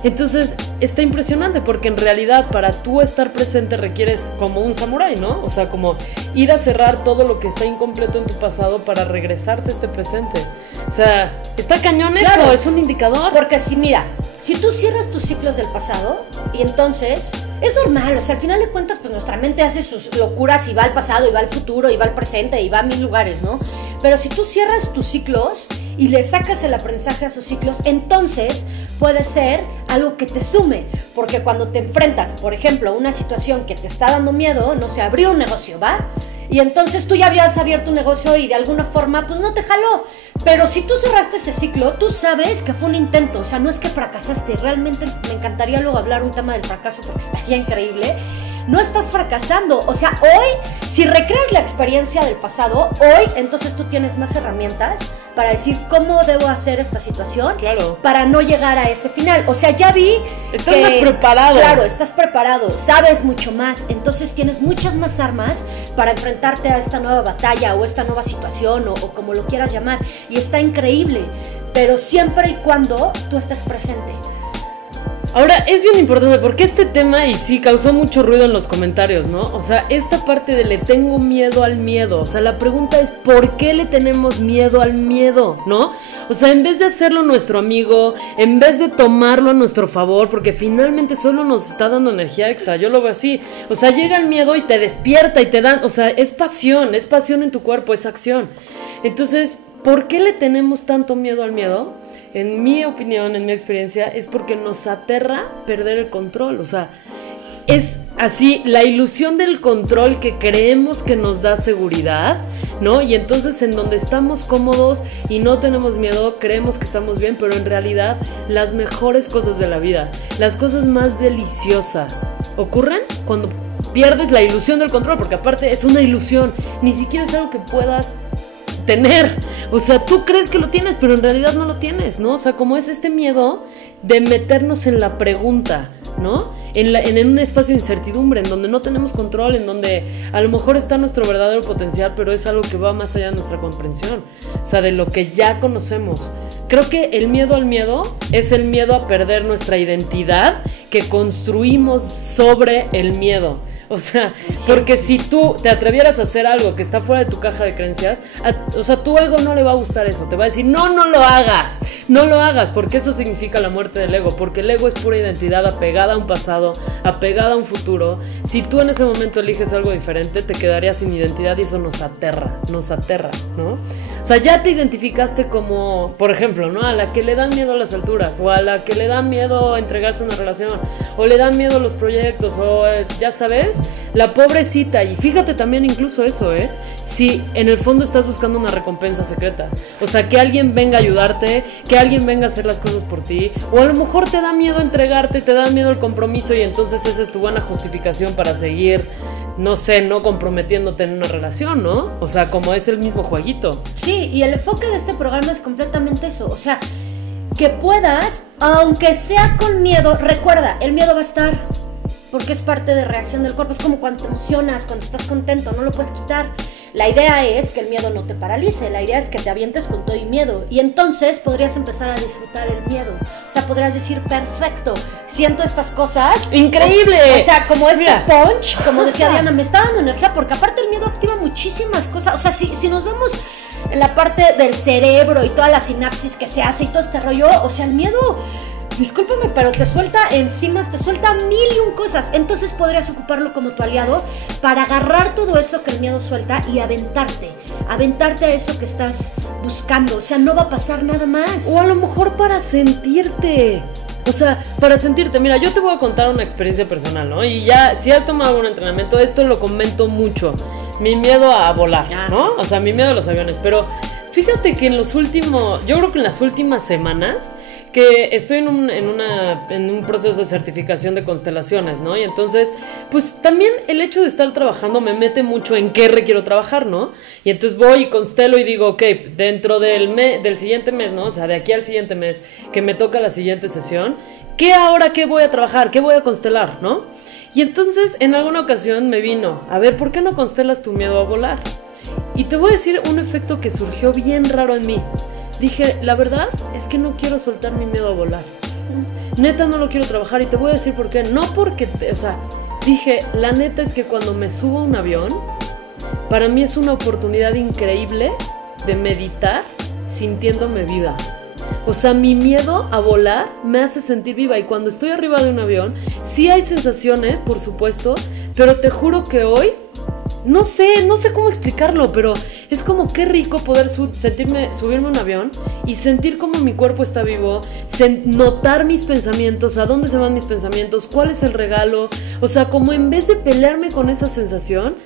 Entonces, está impresionante porque en realidad para tú estar presente requieres como un samurái, ¿no? O sea, como ir a cerrar todo lo que está incompleto en tu pasado para regresarte a este presente. O sea, está cañón eso, claro, es un indicador. Porque si tú cierras tus ciclos del pasado y entonces es normal, o sea, al final de cuentas pues nuestra mente hace sus locuras y va al pasado y va al futuro y va al presente y va a 1000 lugares, ¿no? Pero si tú cierras tus ciclos y le sacas el aprendizaje a esos ciclos, entonces puede ser algo que te sume, porque cuando te enfrentas, por ejemplo, a una situación que te está dando miedo, no sé, abrir un negocio, ¿va? Y entonces tú ya habías abierto un negocio y de alguna forma pues no te jaló, pero si tú cerraste ese ciclo, tú sabes que fue un intento, o sea, no es que fracasaste. Realmente me encantaría luego hablar un tema del fracaso porque estaría increíble, no estás fracasando. O sea, hoy, si recreas la experiencia del pasado, hoy entonces tú tienes más herramientas para decir cómo debo hacer esta situación, claro, para no llegar a ese final. O sea, ya vi estás más preparado. Claro, estás preparado, sabes mucho más, entonces tienes muchas más armas para enfrentarte a esta nueva batalla o esta nueva situación o como lo quieras llamar, y está increíble, pero siempre y cuando tú estés presente. Ahora, es bien importante porque este tema, y sí, causó mucho ruido en los comentarios, ¿no? O sea, esta parte de le tengo miedo al miedo. O sea, la pregunta es, ¿por qué le tenemos miedo al miedo? ¿No? O sea, en vez de hacerlo nuestro amigo, en vez de tomarlo a nuestro favor, porque finalmente solo nos está dando energía extra. Yo lo veo así. O sea, llega el miedo y te despierta y te dan... O sea, es pasión en tu cuerpo, es acción. Entonces, ¿por qué le tenemos tanto miedo al miedo? En mi opinión, en mi experiencia, es porque nos aterra perder el control. O sea, es así, la ilusión del control que creemos que nos da seguridad, ¿no? Y entonces en donde estamos cómodos y no tenemos miedo, creemos que estamos bien, pero en realidad las mejores cosas de la vida, las cosas más deliciosas, ocurren cuando pierdes la ilusión del control, porque aparte es una ilusión, ni siquiera es algo que puedas tener. O sea, tú crees que lo tienes, pero en realidad no lo tienes, ¿no? O sea, como es este miedo de meternos en la pregunta, ¿no? En un espacio de incertidumbre, en donde no tenemos control, en donde a lo mejor está nuestro verdadero potencial, pero es algo que va más allá de nuestra comprensión, o sea, de lo que ya conocemos. Creo que el miedo al miedo es el miedo a perder nuestra identidad que construimos sobre el miedo. O sea, sí. Porque si tú te atrevieras a hacer algo que está fuera de tu caja de creencias, o sea, tu ego no le va a gustar eso. Te va a decir, no lo hagas, porque eso significa la muerte del ego. Porque el ego es pura identidad apegada a un pasado, apegada a un futuro. Si tú en ese momento eliges algo diferente, te quedarías sin identidad y eso nos aterra, ¿no? O sea, ya te identificaste como, por ejemplo, ¿no? A la que le dan miedo a las alturas, o a la que le dan miedo a entregarse a una relación, o le dan miedo a los proyectos, o ya sabes, la pobrecita. Y fíjate también incluso eso, si en el fondo estás buscando una recompensa secreta, o sea, que alguien venga a ayudarte, que alguien venga a hacer las cosas por ti, o a lo mejor te da miedo entregarte, te da miedo el compromiso, y entonces esa es tu buena justificación para seguir, no sé, no comprometiéndote en una relación, ¿no? O sea, como es el mismo jueguito. Sí, y el enfoque de este programa es completamente eso, o sea, que puedas, aunque sea con miedo, recuerda, el miedo va a estar, porque es parte de reacción del cuerpo, es como cuando te emocionas, cuando estás contento, no lo puedes quitar. La idea es que el miedo no te paralice, la idea es que te avientes con todo y miedo, y entonces podrías empezar a disfrutar el miedo. O sea, podrías decir, perfecto, siento estas cosas. ¡Increíble! O sea, como este punch, como decía Diana, me está dando energía, porque aparte el miedo activa muchísimas cosas. O sea, si nos vemos en la parte del cerebro y toda la sinapsis que se hace y todo este rollo, o sea, el miedo... Discúlpame, pero te suelta enzimas, te suelta 1001 cosas. Entonces podrías ocuparlo como tu aliado para agarrar todo eso que el miedo suelta y aventarte a eso que estás buscando. O sea, no va a pasar nada más. O a lo mejor para sentirte. O sea, para sentirte. Mira, yo te voy a contar una experiencia personal, ¿no? Y ya, si has tomado un entrenamiento, esto lo comento mucho. Mi miedo a volar, ¿no? O sea, mi miedo a los aviones. Pero fíjate que yo creo que en las últimas semanas, que estoy en un proceso de certificación de constelaciones, ¿no? Y entonces, pues también el hecho de estar trabajando me mete mucho en qué requiero trabajar, ¿no? Y entonces voy y constelo y digo, ok, dentro del siguiente mes, ¿no? O sea, de aquí al siguiente mes, que me toca la siguiente sesión, ¿qué voy a trabajar? ¿Qué voy a constelar, no? Y entonces, en alguna ocasión me vino, a ver, ¿por qué no constelas tu miedo a volar? Y te voy a decir un efecto que surgió bien raro en mí. Dije, la verdad es que no quiero soltar mi miedo a volar. Neta no lo quiero trabajar y te voy a decir por qué. No porque, dije, la neta es que cuando me subo a un avión, para mí es una oportunidad increíble de meditar sintiéndome viva. O sea, mi miedo a volar me hace sentir viva, y cuando estoy arriba de un avión, sí hay sensaciones, por supuesto, pero te juro que hoy, no sé cómo explicarlo, pero es como qué rico poder subirme a un avión y sentir cómo mi cuerpo está vivo, notar mis pensamientos, a dónde se van mis pensamientos, cuál es el regalo. O sea, como en vez de pelearme con esa sensación,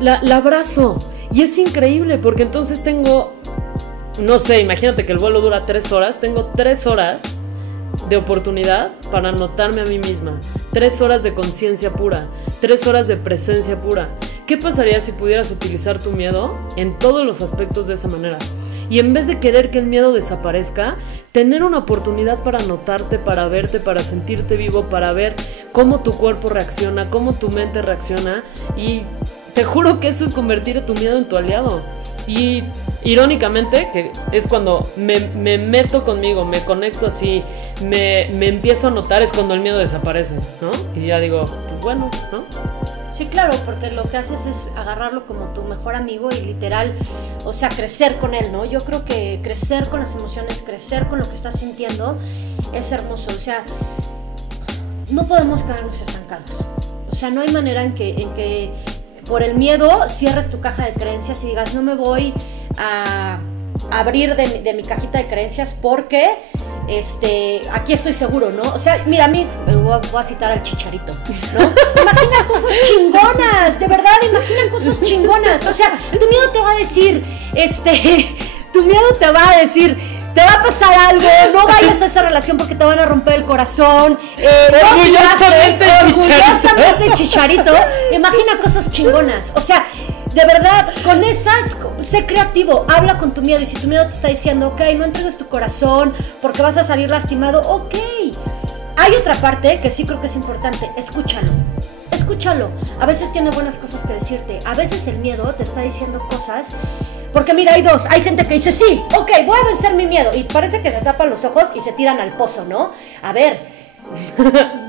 la abrazo. Y es increíble porque entonces tengo, no sé, imagínate que el vuelo dura 3 horas, tengo 3 horas de oportunidad para notarme a mí misma, 3 horas de conciencia pura, 3 horas de presencia pura. ¿Qué pasaría si pudieras utilizar tu miedo en todos los aspectos de esa manera? Y en vez de querer que el miedo desaparezca, tener una oportunidad para notarte, para verte, para sentirte vivo, para ver cómo tu cuerpo reacciona, cómo tu mente reacciona. Y te juro que eso es convertir a tu miedo en tu aliado. Y irónicamente, que es cuando me meto conmigo, me conecto así, me empiezo a notar, es cuando el miedo desaparece, ¿no? Y ya digo, pues bueno, ¿no? Sí, claro, porque lo que haces es agarrarlo como tu mejor amigo y literal, o sea, crecer con él, ¿no? Yo creo que crecer con las emociones, crecer con lo que estás sintiendo es hermoso, o sea, no podemos quedarnos estancados. O sea, no hay manera en que por el miedo cierres tu caja de creencias y digas, no me voy a abrir de mi cajita de creencias porque aquí estoy seguro, ¿no? O sea, mira, a mí voy a citar al Chicharito, ¿no? Imagina cosas chingonas, de verdad, imagina cosas chingonas. O sea, tu miedo te va a decir, te va a pasar algo, no vayas a esa relación porque te van a romper el corazón. Orgullosamente Chicharito. Imagina cosas chingonas. O sea, de verdad, con esas, sé creativo, habla con tu miedo. Y si tu miedo te está diciendo, ok, no entregues tu corazón porque vas a salir lastimado, ok. Hay otra parte que sí creo que es importante, escúchalo. A veces tiene buenas cosas que decirte. A veces el miedo te está diciendo cosas. Porque mira, hay gente que dice, sí, ok, voy a vencer mi miedo. Y parece que se tapan los ojos y se tiran al pozo, ¿no? A ver,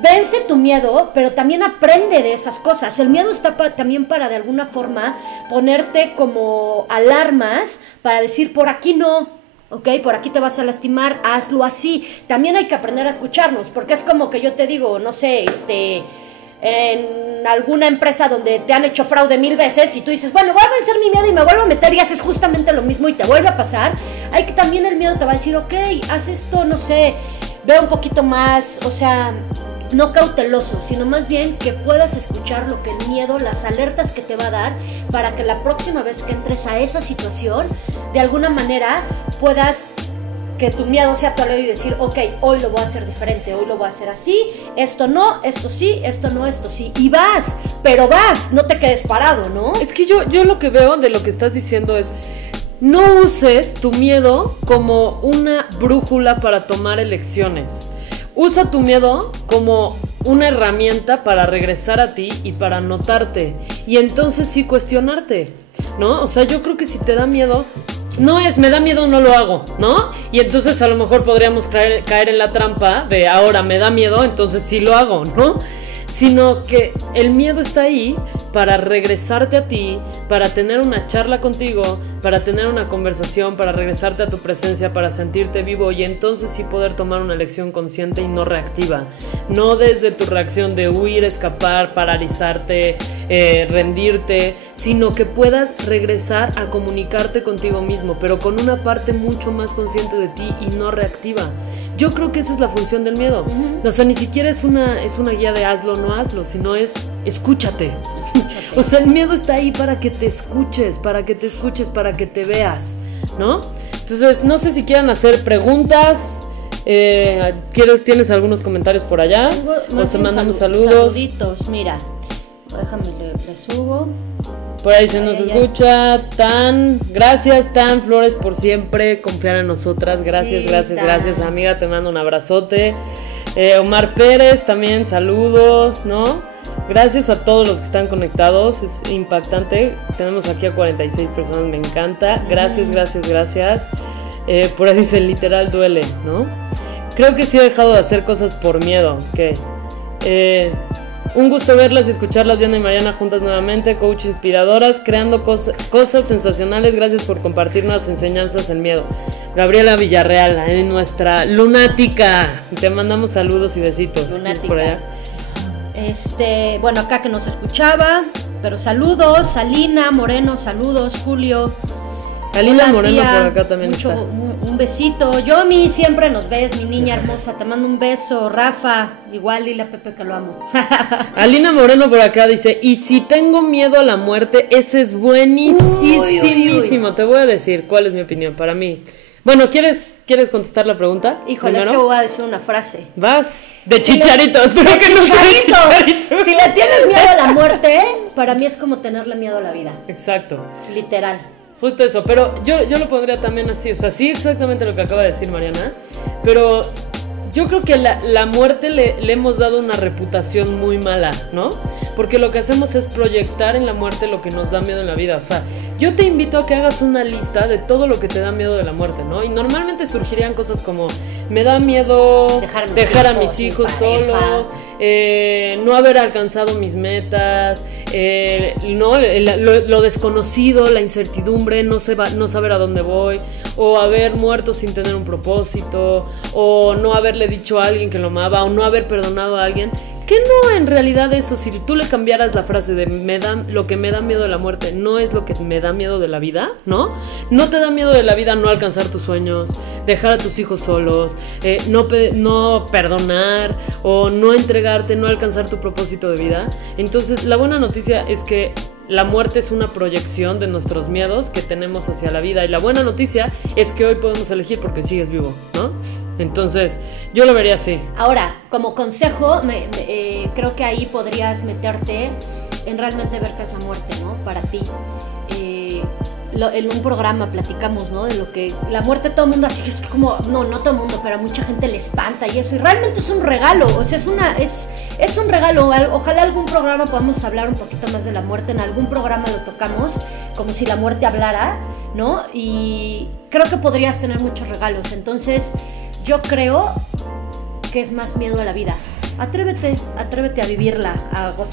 vence tu miedo, pero también aprende de esas cosas. El miedo está también para, de alguna forma, ponerte como alarmas para decir, por aquí no. Ok, por aquí te vas a lastimar, hazlo así. También hay que aprender a escucharnos, porque es como que yo te digo, no sé, en alguna empresa donde te han hecho fraude 1000 veces y tú dices, bueno, voy a vencer mi miedo y me vuelvo a meter y haces justamente lo mismo y te vuelve a pasar. Hay que también el miedo te va a decir, ok, haz esto, no sé, ve un poquito más, o sea, no cauteloso, sino más bien que puedas escuchar lo que el miedo, las alertas que te va a dar para que la próxima vez que entres a esa situación, de alguna manera puedas que tu miedo sea tu aliado y decir, ok, hoy lo voy a hacer diferente, hoy lo voy a hacer así, esto no, esto sí, esto no, esto sí. Y vas, pero vas, no te quedes parado, ¿no? Es que yo lo que veo de lo que estás diciendo es, no uses tu miedo como una brújula para tomar elecciones. Usa tu miedo como una herramienta para regresar a ti y para notarte. Y entonces sí cuestionarte, ¿no? O sea, yo creo que si te da miedo, no es, me da miedo, no lo hago, ¿no? Y entonces a lo mejor podríamos caer en la trampa de ahora me da miedo, entonces sí lo hago, ¿no? Sino que el miedo está ahí para regresarte a ti, para tener una charla contigo, para tener una conversación, para regresarte a tu presencia, para sentirte vivo y entonces sí poder tomar una elección consciente y no reactiva. No desde tu reacción de huir, escapar, paralizarte, rendirte, sino que puedas regresar a comunicarte contigo mismo, pero con una parte mucho más consciente de ti y no reactiva. Yo creo que esa es la función del miedo. O sea, ni siquiera es una guía de hazlo, no hazlo, sino es escúchate. O sea, el miedo está ahí para que te escuches, para que te veas, ¿no? Entonces, no sé si quieran hacer preguntas. ¿Tienes algunos comentarios por allá? O se mandan saludos. Saluditos, mira. Déjame, le subo. Por ahí se nos escucha. Gracias Tan Flores por siempre confiar en nosotras. Gracias amiga, te mando un abrazote. Omar Pérez también, saludos, ¿no? Gracias a todos los que están conectados, es impactante. Tenemos aquí a 46 personas, me encanta. Gracias. Por ahí dice, literal duele, ¿no? Creo que sí he dejado de hacer cosas por miedo. Un gusto verlas y escucharlas, Diana y Mariana, juntas nuevamente, coach inspiradoras, creando cosas sensacionales. Gracias por compartir nuevas enseñanzas en miedo. Gabriela Villarreal, nuestra lunática. Te mandamos saludos y besitos. Lunática. Por allá. Bueno, acá que nos escuchaba, pero saludos. Alina Moreno, saludos. Julio. Alina Hola, Moreno tía, por acá también está. Un besito. Yomi, siempre nos ves, mi niña hermosa. Te mando un beso. Rafa, igual dile a Pepe que lo amo. Alina Moreno por acá dice, y si tengo miedo a la muerte, ese es buenísimo. Te voy a decir cuál es mi opinión. Para mí, Bueno, ¿quieres contestar la pregunta? Híjole, primero? Es que voy a decir una frase. Vas. De chicharitos. Si chicharitos. Si le tienes miedo a la muerte, para mí es como tenerle miedo a la vida. Exacto. Literal. Justo eso, pero yo lo pondría también así, o sea, sí exactamente lo que acaba de decir Mariana, pero yo creo que la muerte le hemos dado una reputación muy mala, ¿no? Porque lo que hacemos es proyectar en la muerte lo que nos da miedo en la vida, o sea, yo te invito a que hagas una lista de todo lo que te da miedo de la muerte, ¿no? Y normalmente surgirían cosas como, me da miedo dejar a mis hijos solos, no haber alcanzado mis metas, ¿no? Lo desconocido, la incertidumbre, no saber a dónde voy, o haber muerto sin tener un propósito, o no haberle dicho a alguien que lo amaba, o no haber perdonado a alguien. ¿Qué no en realidad eso? Si tú le cambiaras la frase de lo que me da miedo de la muerte no es lo que me da miedo de la vida, ¿no? No te da miedo de la vida no alcanzar tus sueños, dejar a tus hijos solos, no perdonar o no entregarte, no alcanzar tu propósito de vida. Entonces la buena noticia es que la muerte es una proyección de nuestros miedos que tenemos hacia la vida, y la buena noticia es que hoy podemos elegir porque sigues vivo, ¿no? Entonces, yo lo vería así. Ahora, como consejo, creo que ahí podrías meterte en realmente ver qué es la muerte, ¿no? Para ti. En un programa platicamos, ¿no? De lo que la muerte todo el mundo así es como, no todo el mundo, pero a mucha gente le espanta y eso. Y realmente es un regalo, o sea, es un regalo. Ojalá algún programa podamos hablar un poquito más de la muerte. En algún programa lo tocamos, como si la muerte hablara, ¿no? Y creo que podrías tener muchos regalos. Entonces, yo creo que es más miedo a la vida. Atrévete a vivirla,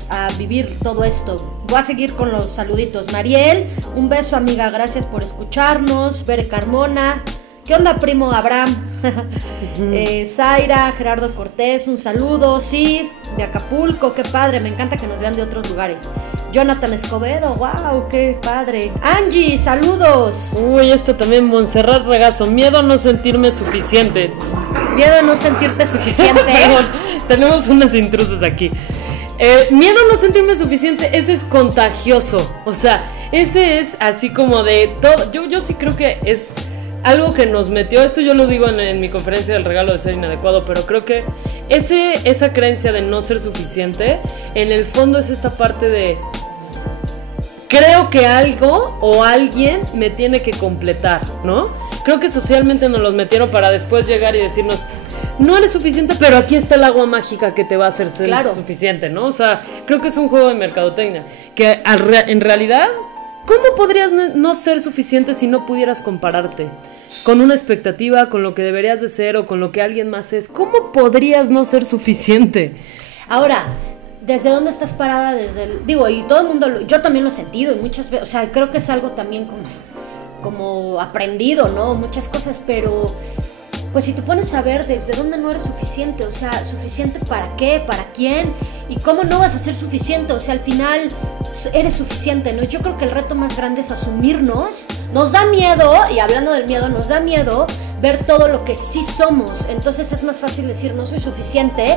a vivir todo esto. Voy a seguir con los saluditos. Mariel, un beso, amiga, gracias por escucharnos. Bere Carmona, ¿qué onda, primo Abraham? Zaira, Gerardo Cortés, un saludo. Sid, de Acapulco, qué padre, me encanta que nos vean de otros lugares. Jonathan Escobedo, wow, qué padre. Angie, saludos. Uy, esto también, Montserrat Regazo, miedo a no sentirme suficiente. Miedo a no sentirte suficiente. Perdón, tenemos unas intrusas aquí. Miedo a no sentirme suficiente, ese es contagioso. O sea, ese es así como de todo. Yo sí creo que es algo que nos metió. Esto yo lo digo en mi conferencia del regalo de ser inadecuado, pero creo que esa creencia de no ser suficiente, en el fondo es esta parte de creo que algo o alguien me tiene que completar, ¿no? Creo que socialmente nos los metieron para después llegar y decirnos, no eres suficiente, pero aquí está el agua mágica que te va a hacer ser suficiente, ¿no? O sea, creo que es un juego de mercadotecnia, que en realidad, ¿cómo podrías no ser suficiente si no pudieras compararte con una expectativa, con lo que deberías de ser o con lo que alguien más es? ¿Cómo podrías no ser suficiente? Ahora, ¿desde dónde estás parada? Y todo el mundo, yo también lo he sentido y muchas veces, o sea, creo que es algo también como aprendido, ¿no? Muchas cosas, pero pues si te pones a ver desde dónde no eres suficiente, o sea, ¿suficiente para qué? ¿Para quién? ¿Y cómo no vas a ser suficiente? O sea, al final eres suficiente, ¿no? Yo creo que el reto más grande es asumirnos. Nos da miedo, y hablando del miedo, nos da miedo ver todo lo que sí somos. Entonces es más fácil decir, no soy suficiente,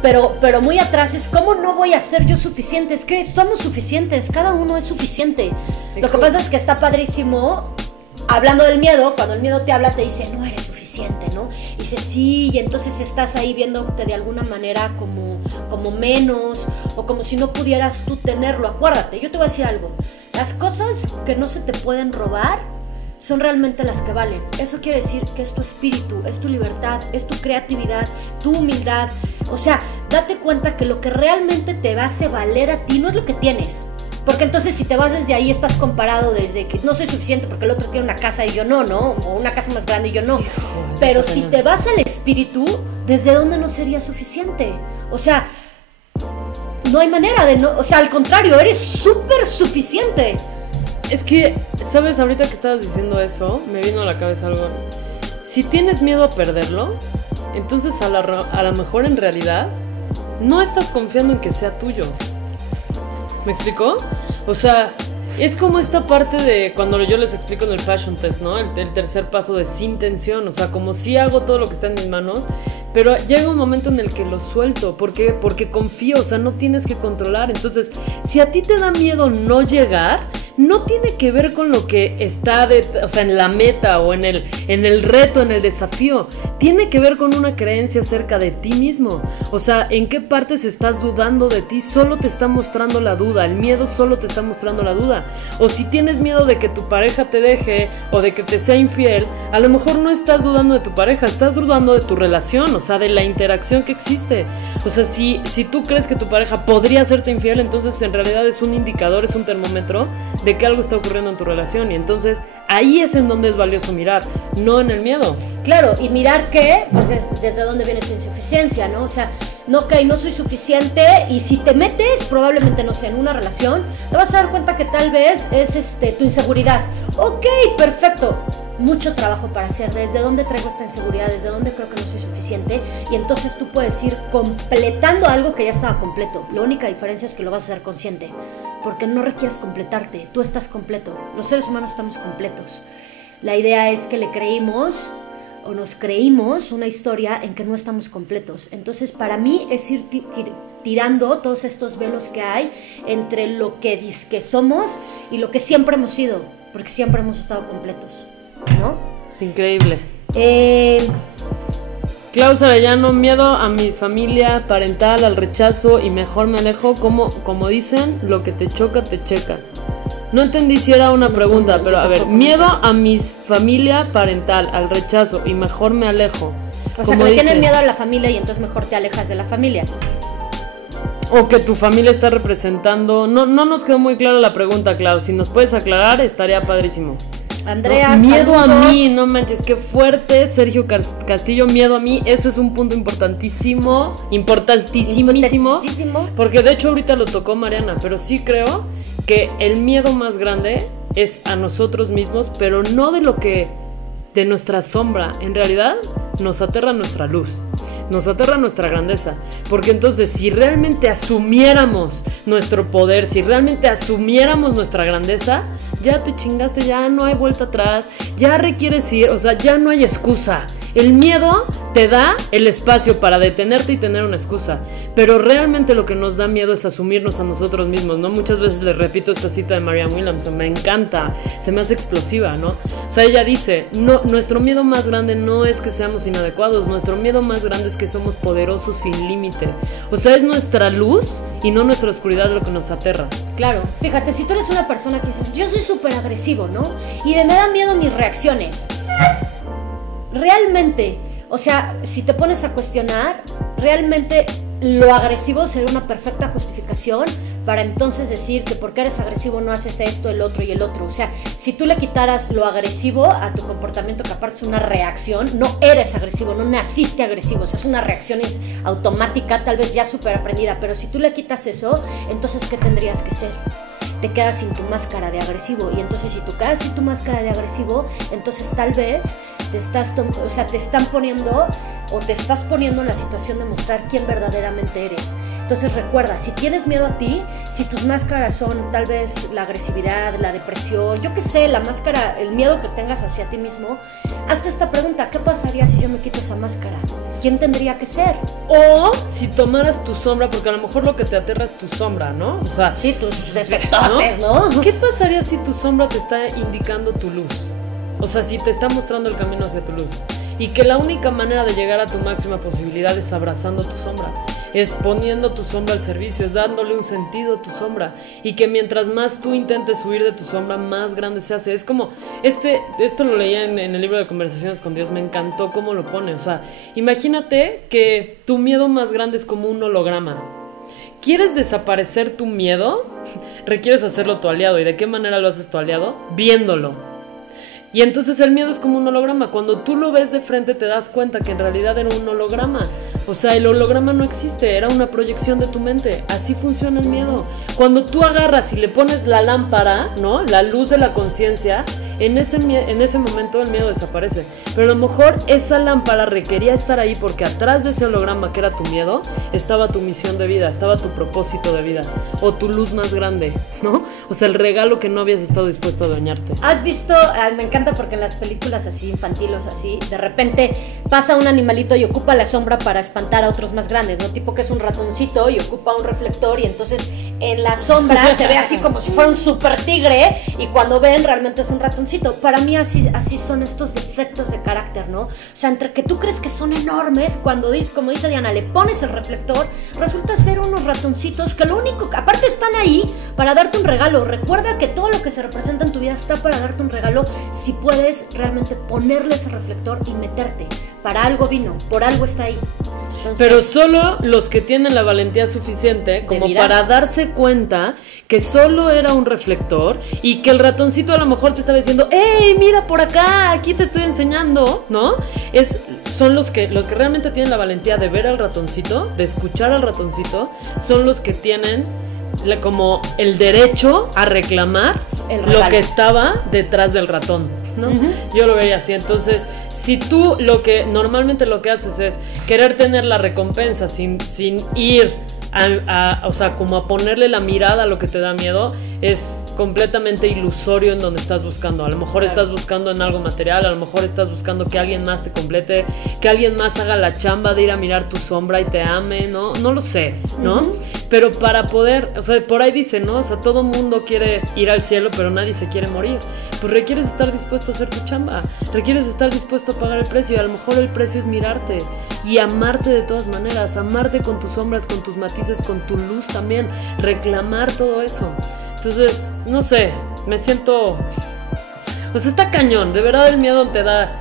pero muy atrás es, ¿cómo no voy a ser yo suficiente? Es que somos suficientes, cada uno es suficiente. Lo que pasa es que está padrísimo, hablando del miedo, cuando el miedo te habla, te dice, no eres suficiente, ¿no? Y dice, sí, y entonces estás ahí viéndote de alguna manera como menos, o como si no pudieras tú tenerlo. Acuérdate, yo te voy a decir algo, las cosas que no se te pueden robar son realmente las que valen. Eso quiere decir que es tu espíritu, es tu libertad, es tu creatividad, tu humildad. O sea, date cuenta que lo que realmente te hace valer a ti no es lo que tienes. Porque entonces si te vas desde ahí estás comparado desde que no soy suficiente porque el otro tiene una casa y yo no, ¿no? O una casa más grande y yo no. Pero si te vas al espíritu, ¿desde dónde no sería suficiente? O sea, no hay manera de no... O sea, al contrario, eres súper suficiente. Es que, ¿sabes? Ahorita que estabas diciendo eso, me vino a la cabeza algo. Si tienes miedo a perderlo, entonces a lo mejor en realidad no estás confiando en que sea tuyo. ¿Me explicó? O sea, es como esta parte de cuando yo les explico en el Passion Test, ¿no? El tercer paso de sin tensión. O sea, como si hago todo lo que está en mis manos, pero llega un momento en el que lo suelto. ¿Por qué? Porque confío, o sea, no tienes que controlar. Entonces, si a ti te da miedo no llegar, no tiene que ver con lo que está o sea, en la meta o en el reto, en el desafío. Tiene que ver con una creencia acerca de ti mismo. O sea, ¿en qué partes estás dudando de ti? Solo te está mostrando la duda. El miedo solo te está mostrando la duda. O si tienes miedo de que tu pareja te deje o de que te sea infiel, a lo mejor no estás dudando de tu pareja, estás dudando de tu relación, o sea, de la interacción que existe. O sea, si tú crees que tu pareja podría hacerte infiel, entonces en realidad es un indicador, es un termómetro de que algo está ocurriendo en tu relación. Y entonces ahí es en donde es valioso mirar, no en el miedo. Claro, y mirar que, pues es desde dónde viene tu insuficiencia, ¿no? O sea, no soy suficiente, y si te metes, probablemente, no sé, en una relación, te vas a dar cuenta que tal vez es tu inseguridad. Ok, perfecto. Mucho trabajo para hacer. ¿Desde dónde traigo esta inseguridad? ¿Desde dónde creo que no soy suficiente? Y entonces tú puedes ir completando algo que ya estaba completo. La única diferencia es que lo vas a hacer consciente, porque no requieres completarte. Tú estás completo. Los seres humanos estamos completos. La idea es que le creímos o nos creímos una historia en que no estamos completos. Entonces, para mí es ir tirando todos estos velos que hay entre lo que dizque somos y lo que siempre hemos sido, porque siempre hemos estado completos, ¿no? Increíble. Klaus Arellano, miedo a mi familia parental, al rechazo y mejor me alejo. Como dicen, lo que te choca, te checa. No entendí si era una pregunta, pero a ver, miedo a mi familia parental, al rechazo y mejor me alejo. O sea, que le tienen miedo a la familia y entonces mejor te alejas de la familia. O que tu familia está representando. No nos quedó muy clara la pregunta, Klaus. Si nos puedes aclarar, estaría padrísimo. Andrea, miedo saludos. A mí, no manches, qué fuerte. Sergio Castillo, miedo a mí. Eso es un punto importantísimo. Importantísimo. Porque de hecho ahorita lo tocó Mariana. Pero sí creo que el miedo más grande es a nosotros mismos, pero no de nuestra sombra. En realidad nos aterra nuestra luz, nos aterra nuestra grandeza. Porque entonces, si realmente asumiéramos nuestro poder, si realmente asumiéramos nuestra grandeza, ya te chingaste, ya no hay vuelta atrás, ya requieres ir, o sea, ya no hay excusa. El miedo te da el espacio para detenerte y tener una excusa, pero realmente lo que nos da miedo es asumirnos a nosotros mismos, ¿no? Muchas veces les repito esta cita de Marianne Williamson, me encanta, se me hace explosiva, ¿no? O sea, ella dice, no, nuestro miedo más grande no es que seamos inadecuados, nuestro miedo más grande es que somos poderosos sin límite. O sea, es nuestra luz y no nuestra oscuridad lo que nos aterra. Claro, fíjate, si tú eres una persona que dices, yo soy súper agresivo, ¿no? Y me da miedo mis reacciones. Realmente, o sea, si te pones a cuestionar, realmente lo agresivo sería una perfecta justificación para entonces decir que porque eres agresivo no haces esto, el otro y el otro. O sea, si tú le quitaras lo agresivo a tu comportamiento, que aparte es una reacción, no eres agresivo, no naciste agresivo, o sea, es una reacción automática, tal vez ya súper aprendida, pero si tú le quitas eso, entonces ¿qué tendrías que ser? Te quedas sin tu máscara de agresivo, y entonces si tú quedas sin tu máscara de agresivo, entonces tal vez te están poniendo o te estás poniendo en la situación de mostrar quién verdaderamente eres. Entonces recuerda, si tienes miedo a ti, si tus máscaras son tal vez la agresividad, la depresión, yo qué sé, la máscara, el miedo que tengas hacia ti mismo, hazte esta pregunta: ¿qué pasaría si yo me quito esa máscara? ¿Quién tendría que ser? O si tomaras tu sombra, porque a lo mejor lo que te aterra es tu sombra, ¿no? O sea, sí, tus defectotes, ¿no? ¿Qué pasaría si tu sombra te está indicando tu luz? O sea, si te está mostrando el camino hacia tu luz. Y que la única manera de llegar a tu máxima posibilidad es abrazando tu sombra, es poniendo tu sombra al servicio, es dándole un sentido a tu sombra. Y que mientras más tú intentes huir de tu sombra, más grande se hace. Es como, esto lo leía en el libro de Conversaciones con Dios, me encantó cómo lo pone. O sea, imagínate que tu miedo más grande es como un holograma. ¿Quieres desaparecer tu miedo? Requieres hacerlo tu aliado. ¿Y de qué manera lo haces tu aliado? Viéndolo. Y entonces el miedo es como un holograma. Cuando tú lo ves de frente te das cuenta que en realidad era un holograma. O sea, el holograma no existe, era una proyección de tu mente. Así funciona el miedo. Cuando tú agarras y le pones la lámpara, ¿no? La luz de la conciencia, en ese momento el miedo desaparece. Pero a lo mejor esa lámpara requería estar ahí porque atrás de ese holograma que era tu miedo estaba tu misión de vida, estaba tu propósito de vida o tu luz más grande, ¿no? O sea, el regalo que no habías estado dispuesto a adueñarte. ¿Has visto? Me encanta porque en las películas así infantiles, así, de repente pasa un animalito y ocupa la sombra para espantar a otros más grandes, ¿no? Tipo que es un ratoncito y ocupa un reflector y entonces en la sombra se ve así como si fuera un super tigre y cuando ven realmente es un ratoncito. Para mí así son estos defectos de carácter, ¿no? O sea, entre que tú crees que son enormes, cuando como dice Diana, le pones el reflector, resulta ser unos ratoncitos que lo único, aparte están ahí para darte un regalo. Recuerda que todo lo que se representa en tu vida está para darte un regalo si puedes realmente ponerle ese reflector y meterte. Para algo vino, por algo está ahí. Entonces, pero solo los que tienen la valentía suficiente como para darse cuenta que solo era un reflector y que el ratoncito a lo mejor te estaba diciendo, ¡hey, mira por acá! Aquí te estoy enseñando, ¿no? Son los que realmente tienen la valentía de ver al ratoncito, de escuchar al ratoncito, son los que tienen como el derecho a reclamar lo que estaba detrás del ratón, ¿no? Uh-huh. Yo lo veía así. Entonces, si tú normalmente lo que haces es querer tener la recompensa sin ir o sea, como a ponerle la mirada a lo que te da miedo, es completamente ilusorio en donde estás buscando. A lo mejor estás buscando en algo material, a lo mejor estás buscando que alguien más te complete, que alguien más haga la chamba de ir a mirar tu sombra y te ame, ¿no? No lo sé, ¿no? Uh-huh. Pero para poder, o sea, por ahí dice, ¿no? O sea, todo mundo quiere ir al cielo, pero nadie se quiere morir. Pues requieres estar dispuesto a hacer tu chamba, requieres estar dispuesto a pagar el precio, y a lo mejor el precio es mirarte y amarte de todas maneras, amarte con tus sombras, con tus matices, con tu luz también, reclamar todo eso. Entonces, no sé, me siento... Pues está cañón, de verdad el miedo te da...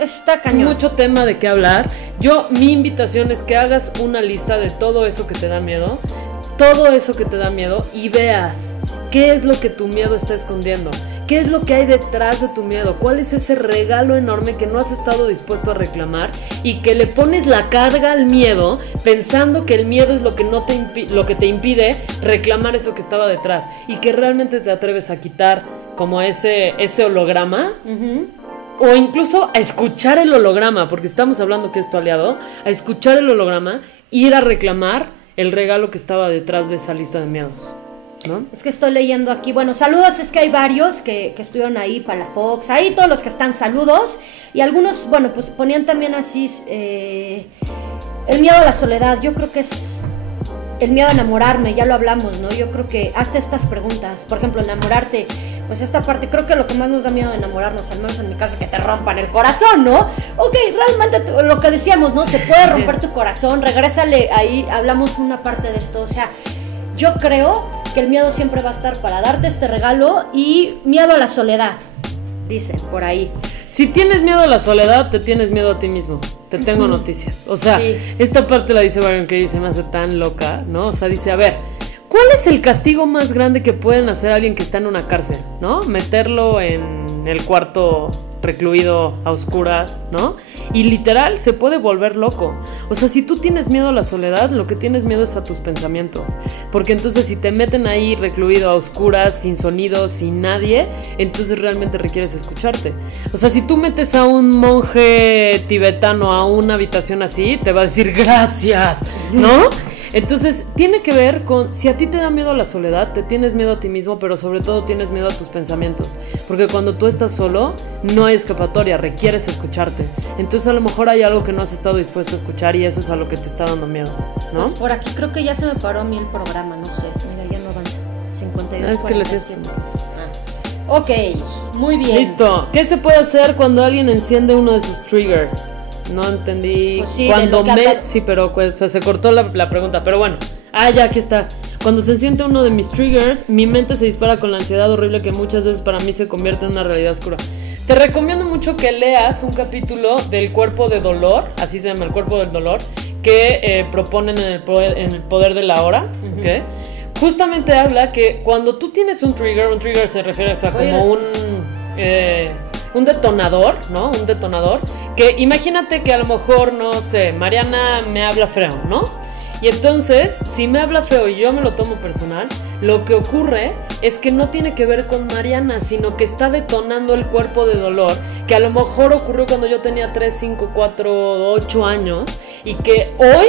Está cañón. Mucho tema de qué hablar. Mi invitación es que hagas una lista de todo eso que te da miedo, y veas qué es lo que tu miedo está escondiendo, qué es lo que hay detrás de tu miedo, cuál es ese regalo enorme que no has estado dispuesto a reclamar y que le pones la carga al miedo pensando que el miedo es lo que te impide reclamar eso que estaba detrás, y que realmente te atreves a quitar como ese holograma. Uh-huh. O incluso a escuchar el holograma, porque estamos hablando que es tu aliado, a escuchar el holograma, ir a reclamar el regalo que estaba detrás de esa lista de miedos, ¿no? Es que estoy leyendo aquí, bueno, saludos, es que hay varios que estuvieron ahí, Palafox, ahí todos los que están, saludos, y algunos, bueno, pues ponían también así, el miedo a la soledad, yo creo que es el miedo a enamorarme, ya lo hablamos, ¿no? Yo creo que hasta estas preguntas, por ejemplo, enamorarte, pues esta parte, creo que lo que más nos da miedo de enamorarnos, al menos en mi caso, es que te rompan el corazón, ¿no? Ok, realmente lo que decíamos, ¿no? Se puede romper tu corazón, regrésale ahí, hablamos una parte de esto, o sea, yo creo que el miedo siempre va a estar para darte este regalo, y miedo a la soledad, dicen por ahí. Si tienes miedo a la soledad, te tienes miedo a ti mismo. Te tengo noticias. O sea, sí. Esta parte la dice Byron Katie, se me hace tan loca, ¿no? O sea, dice, a ver, ¿cuál es el castigo más grande que pueden hacer a alguien que está en una cárcel, ¿no? Meterlo en el cuarto recluido a oscuras, ¿no? Y literal se puede volver loco. O sea, si tú tienes miedo a la soledad, lo que tienes miedo es a tus pensamientos. Porque entonces si te meten ahí recluido a oscuras, sin sonidos, sin nadie, entonces realmente requieres escucharte. O sea, si tú metes a un monje tibetano a una habitación así, te va a decir gracias, ¿no? Entonces, tiene que ver con, si a ti te da miedo a la soledad, te tienes miedo a ti mismo, pero sobre todo tienes miedo a tus pensamientos. Porque cuando tú estás solo, no hay escapatoria, requieres escucharte. Entonces, a lo mejor hay algo que no has estado dispuesto a escuchar y eso es a lo que te está dando miedo, ¿no? Pues por aquí creo que ya se me paró a mí el programa, no sé. Mira, ya no avanza. 52, es que 47. Ok, muy bien. Listo. ¿Qué se puede hacer cuando alguien enciende uno de sus triggers? No entendí. Pues sí, cuando sí, pero pues, se cortó la pregunta. Pero bueno, ya aquí está. Cuando se siente uno de mis triggers, mi mente se dispara con la ansiedad horrible que muchas veces para mí se convierte en una realidad oscura. Te recomiendo mucho que leas un capítulo del cuerpo de dolor, así se llama, el cuerpo del dolor, que proponen en el poder de la hora, uh-huh. ¿Okay? Justamente habla que cuando tú tienes un trigger se refiere, o sea, como un detonador, ¿no? Un detonador, que imagínate que a lo mejor, no sé, Mariana me habla feo, ¿no? Y entonces, si me habla feo y yo me lo tomo personal, lo que ocurre es que no tiene que ver con Mariana, sino que está detonando el cuerpo de dolor, que a lo mejor ocurrió cuando yo tenía 3, 5, 4, 8 años, y que hoy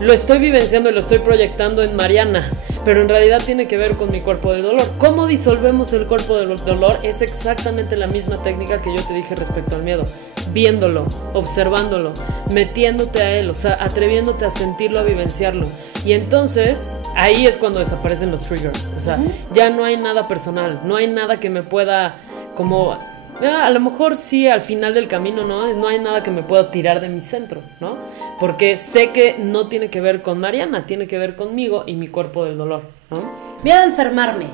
lo estoy vivenciando y lo estoy proyectando en Mariana. pero en realidad tiene que ver con mi cuerpo del dolor. ¿Cómo disolvemos el cuerpo del dolor? Es exactamente la misma técnica que yo te dije respecto al miedo. Viéndolo, observándolo, metiéndote a él, o sea, atreviéndote a sentirlo, a vivenciarlo. Y entonces, ahí es cuando desaparecen los triggers. O sea, ya no hay nada personal, no hay nada que me pueda como... a lo mejor sí, al final del camino, no hay nada que me pueda tirar de mi centro, ¿no? Porque sé que no tiene que ver con Mariana, tiene que ver conmigo y mi cuerpo del dolor, ¿no? Miedo a enfermarme.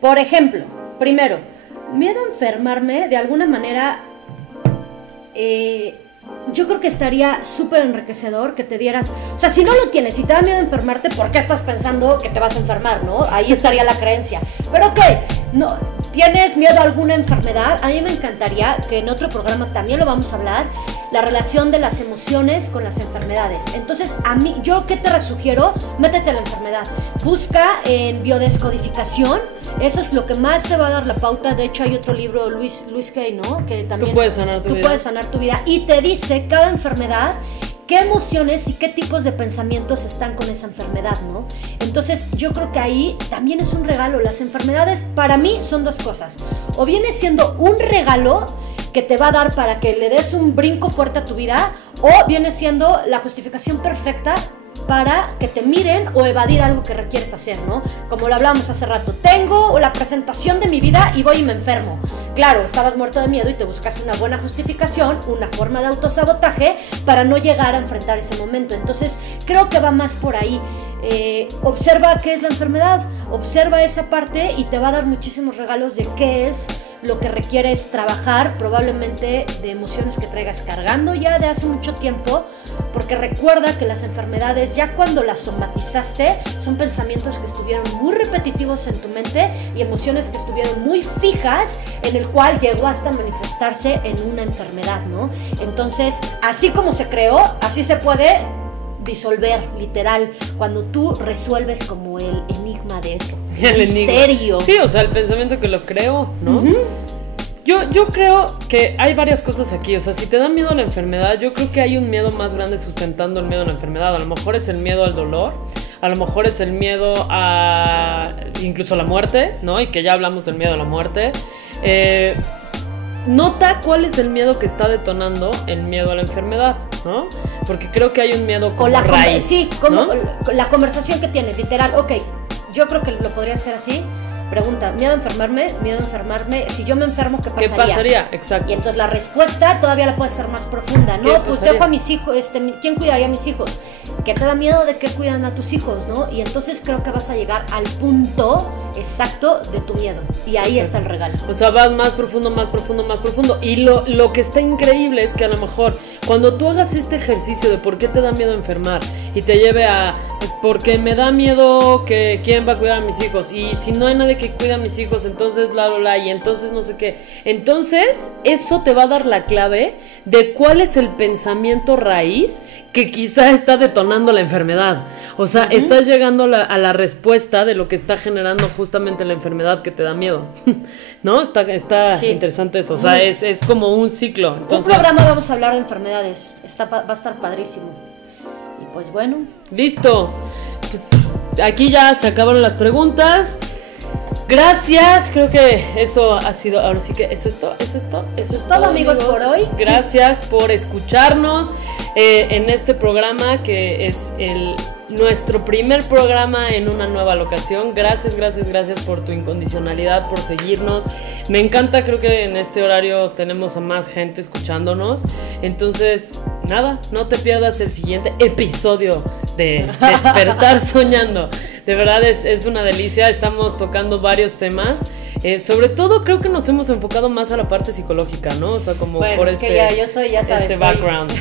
Por ejemplo, primero, miedo a enfermarme de alguna manera... yo creo que estaría súper enriquecedor que te dieras... O sea, si no lo tienes, si te da miedo a enfermarte, ¿por qué estás pensando que te vas a enfermar, no? Ahí estaría la creencia. Pero ok, no, ¿tienes miedo a alguna enfermedad? A mí me encantaría que en otro programa también lo vamos a hablar, la relación de las emociones con las enfermedades. Entonces, a mí, ¿yo qué te sugiero? Métete a la enfermedad. Busca en biodescodificación. Eso es lo que más te va a dar la pauta. De hecho, hay otro libro, Luis Hay, ¿no? Que también... Tú puedes sanar tu vida. Tú puedes sanar tu vida. Y te dice cada enfermedad qué emociones y qué tipos de pensamientos están con esa enfermedad, ¿no? Entonces, yo creo que ahí también es un regalo. Las enfermedades, para mí, son dos cosas. O viene siendo un regalo que te va a dar para que le des un brinco fuerte a tu vida, o viene siendo la justificación perfecta para que te miren o evadir algo que requieres hacer, ¿no? Como lo hablábamos hace rato, tengo la presentación de mi vida y voy y me enfermo. Claro, estabas muerto de miedo y te buscaste una buena justificación, una forma de autosabotaje para no llegar a enfrentar ese momento. Entonces, creo que va más por ahí. Observa qué es la enfermedad, observa esa parte y te va a dar muchísimos regalos de qué es lo que requieres trabajar, probablemente de emociones que traigas cargando ya de hace mucho tiempo, porque recuerda que las enfermedades, ya cuando las somatizaste, son pensamientos que estuvieron muy repetitivos en tu mente y emociones que estuvieron muy fijas, en el cual llegó hasta manifestarse en una enfermedad, ¿no? Entonces, así como se creó, así se puede disolver, literal, cuando tú resuelves como el enigma de eso, el misterio. Sí, o sea, el pensamiento que lo creo, ¿no? Yo creo que hay varias cosas aquí. O sea, si te da miedo a la enfermedad, yo creo que hay un miedo más grande sustentando el miedo a la enfermedad. A lo mejor es el miedo al dolor, a lo mejor es el miedo a incluso a la muerte, ¿no? Y que ya hablamos del miedo a la muerte. Nota cuál es el miedo que está detonando el miedo a la enfermedad, ¿no? Porque creo que hay un miedo como raíz, sí, como ¿no? La conversación que tienes, literal. Ok, yo creo que lo podría hacer así. Pregunta, ¿miedo a enfermarme? Si yo me enfermo, ¿qué pasaría? ¿Qué pasaría? Exacto. Y entonces la respuesta todavía la puede ser más profunda, ¿no? Pues dejo a mis hijos, ¿quién cuidaría a mis hijos? ¿Qué te da miedo de que cuidan a tus hijos, no? Y entonces creo que vas a llegar al punto exacto de tu miedo. Y ahí está el regalo. O sea, vas más profundo. Y lo que está increíble es que a lo mejor cuando tú hagas este ejercicio de por qué te da miedo enfermar y te lleve a porque me da miedo que quién va a cuidar a mis hijos, y si no hay nadie que cuida a mis hijos, entonces y entonces no sé qué. Entonces eso te va a dar la clave de cuál es el pensamiento raíz que quizá está detonando la enfermedad. O sea, estás llegando a la respuesta de lo que está generando justamente la enfermedad que te da miedo. ¿No? Está sí, interesante eso. O sea, es como un ciclo. Entonces, un programa vamos a hablar de enfermedades. Va a estar padrísimo. Y pues bueno. Listo. Pues aquí ya se acabaron las preguntas. Gracias, creo que eso ha sido, ahora sí que eso es todo, amigos, por hoy. Gracias por escucharnos en este programa que es nuestro primer programa en una nueva locación. Gracias por tu incondicionalidad, por seguirnos. Me encanta, creo que en este horario tenemos a más gente escuchándonos. Entonces, nada, no te pierdas el siguiente episodio de Despertar Soñando. De verdad es una delicia, estamos tocando varios temas. Sobre todo creo que nos hemos enfocado más a la parte psicológica, ¿no? O sea, como bueno, por es que ya sabes, este background. Sí.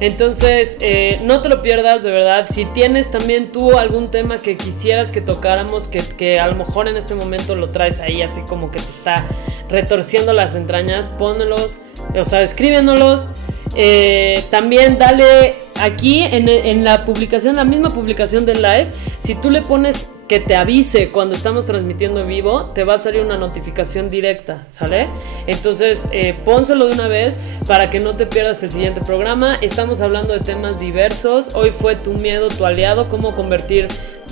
Entonces, no te lo pierdas, de verdad. Si tienes también tú algún tema que quisieras que tocáramos, que a lo mejor en este momento lo traes ahí así como que te está retorciendo las entrañas, pónmelos, o sea, escríbenoslos. También dale aquí en la publicación, la misma publicación del live, si tú le pones que te avise cuando estamos transmitiendo en vivo, te va a salir una notificación directa, ¿sale? Entonces, pónselo de una vez para que no te pierdas el siguiente programa. Estamos hablando de temas diversos. Hoy fue tu miedo, tu aliado, cómo convertir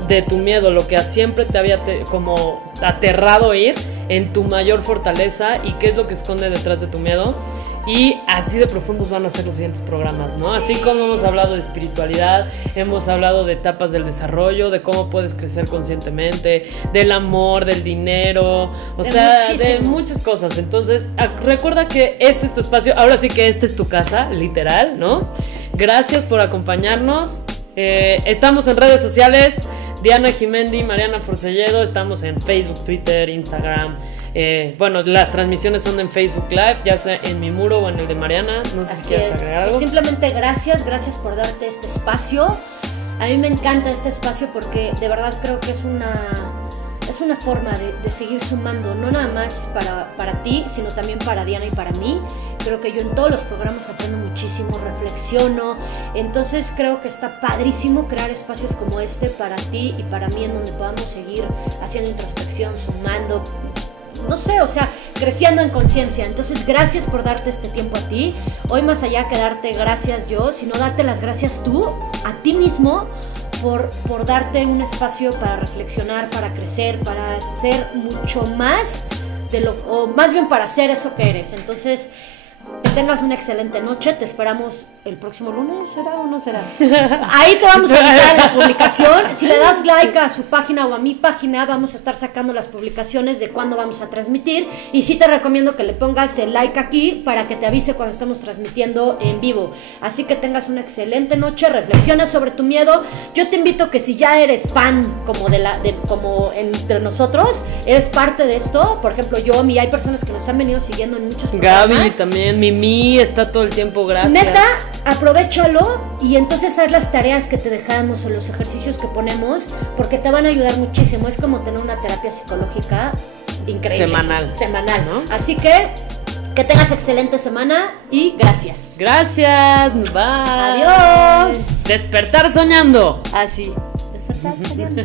de tu miedo lo que siempre te había como aterrado ir en tu mayor fortaleza y qué es lo que esconde detrás de tu miedo. Y así de profundos van a ser los siguientes programas, ¿no? Sí. Así como hemos hablado de espiritualidad, hemos hablado de etapas del desarrollo, de cómo puedes crecer conscientemente, del amor, del dinero, de muchas cosas. Entonces, recuerda que este es tu espacio, ahora sí que esta es tu casa, literal, ¿no? Gracias por acompañarnos. Estamos en redes sociales, Diana Jimendi, Mariana Forcelledo, estamos en Facebook, Twitter, Instagram. Bueno, las transmisiones son en Facebook Live, ya sea en mi muro o en el de Mariana. No sé si quieres agregar algo. Pues simplemente gracias por darte este espacio. A mí me encanta este espacio porque de verdad creo que es una forma de seguir sumando, no nada más para ti, sino también para Diana y para mí. Creo que yo en todos los programas aprendo muchísimo, reflexiono, entonces creo que está padrísimo crear espacios como este para ti y para mí, en donde podamos seguir haciendo introspección, sumando, no sé, o sea, creciendo en conciencia. Entonces, gracias por darte este tiempo a ti. Hoy, más allá que darte gracias yo, sino darte las gracias tú, a ti mismo, por darte un espacio para reflexionar, para crecer, para ser mucho más o más bien para ser eso que eres. Entonces, que tengas una excelente noche. Te esperamos el próximo lunes, ¿será o no será? Ahí te vamos a avisar la publicación. Si le das like a su página o a mi página, vamos a estar sacando las publicaciones de cuándo vamos a transmitir. Y sí te recomiendo que le pongas el like aquí para que te avise cuando estamos transmitiendo en vivo. Así que tengas una excelente noche. Reflexiona sobre tu miedo. Yo te invito que si ya eres fan como entre nosotros, eres parte de esto. Por ejemplo, hay personas que nos han venido siguiendo en muchos programas. Gaby también, Mimi está todo el tiempo, gracias. Neta, aprovéchalo y entonces haz las tareas que te dejamos o los ejercicios que ponemos, porque te van a ayudar muchísimo. Es como tener una terapia psicológica increíble. Semanal, ¿no? Así que tengas excelente semana y gracias. Gracias, bye. Adiós. Despertar soñando. Así, despertar soñando.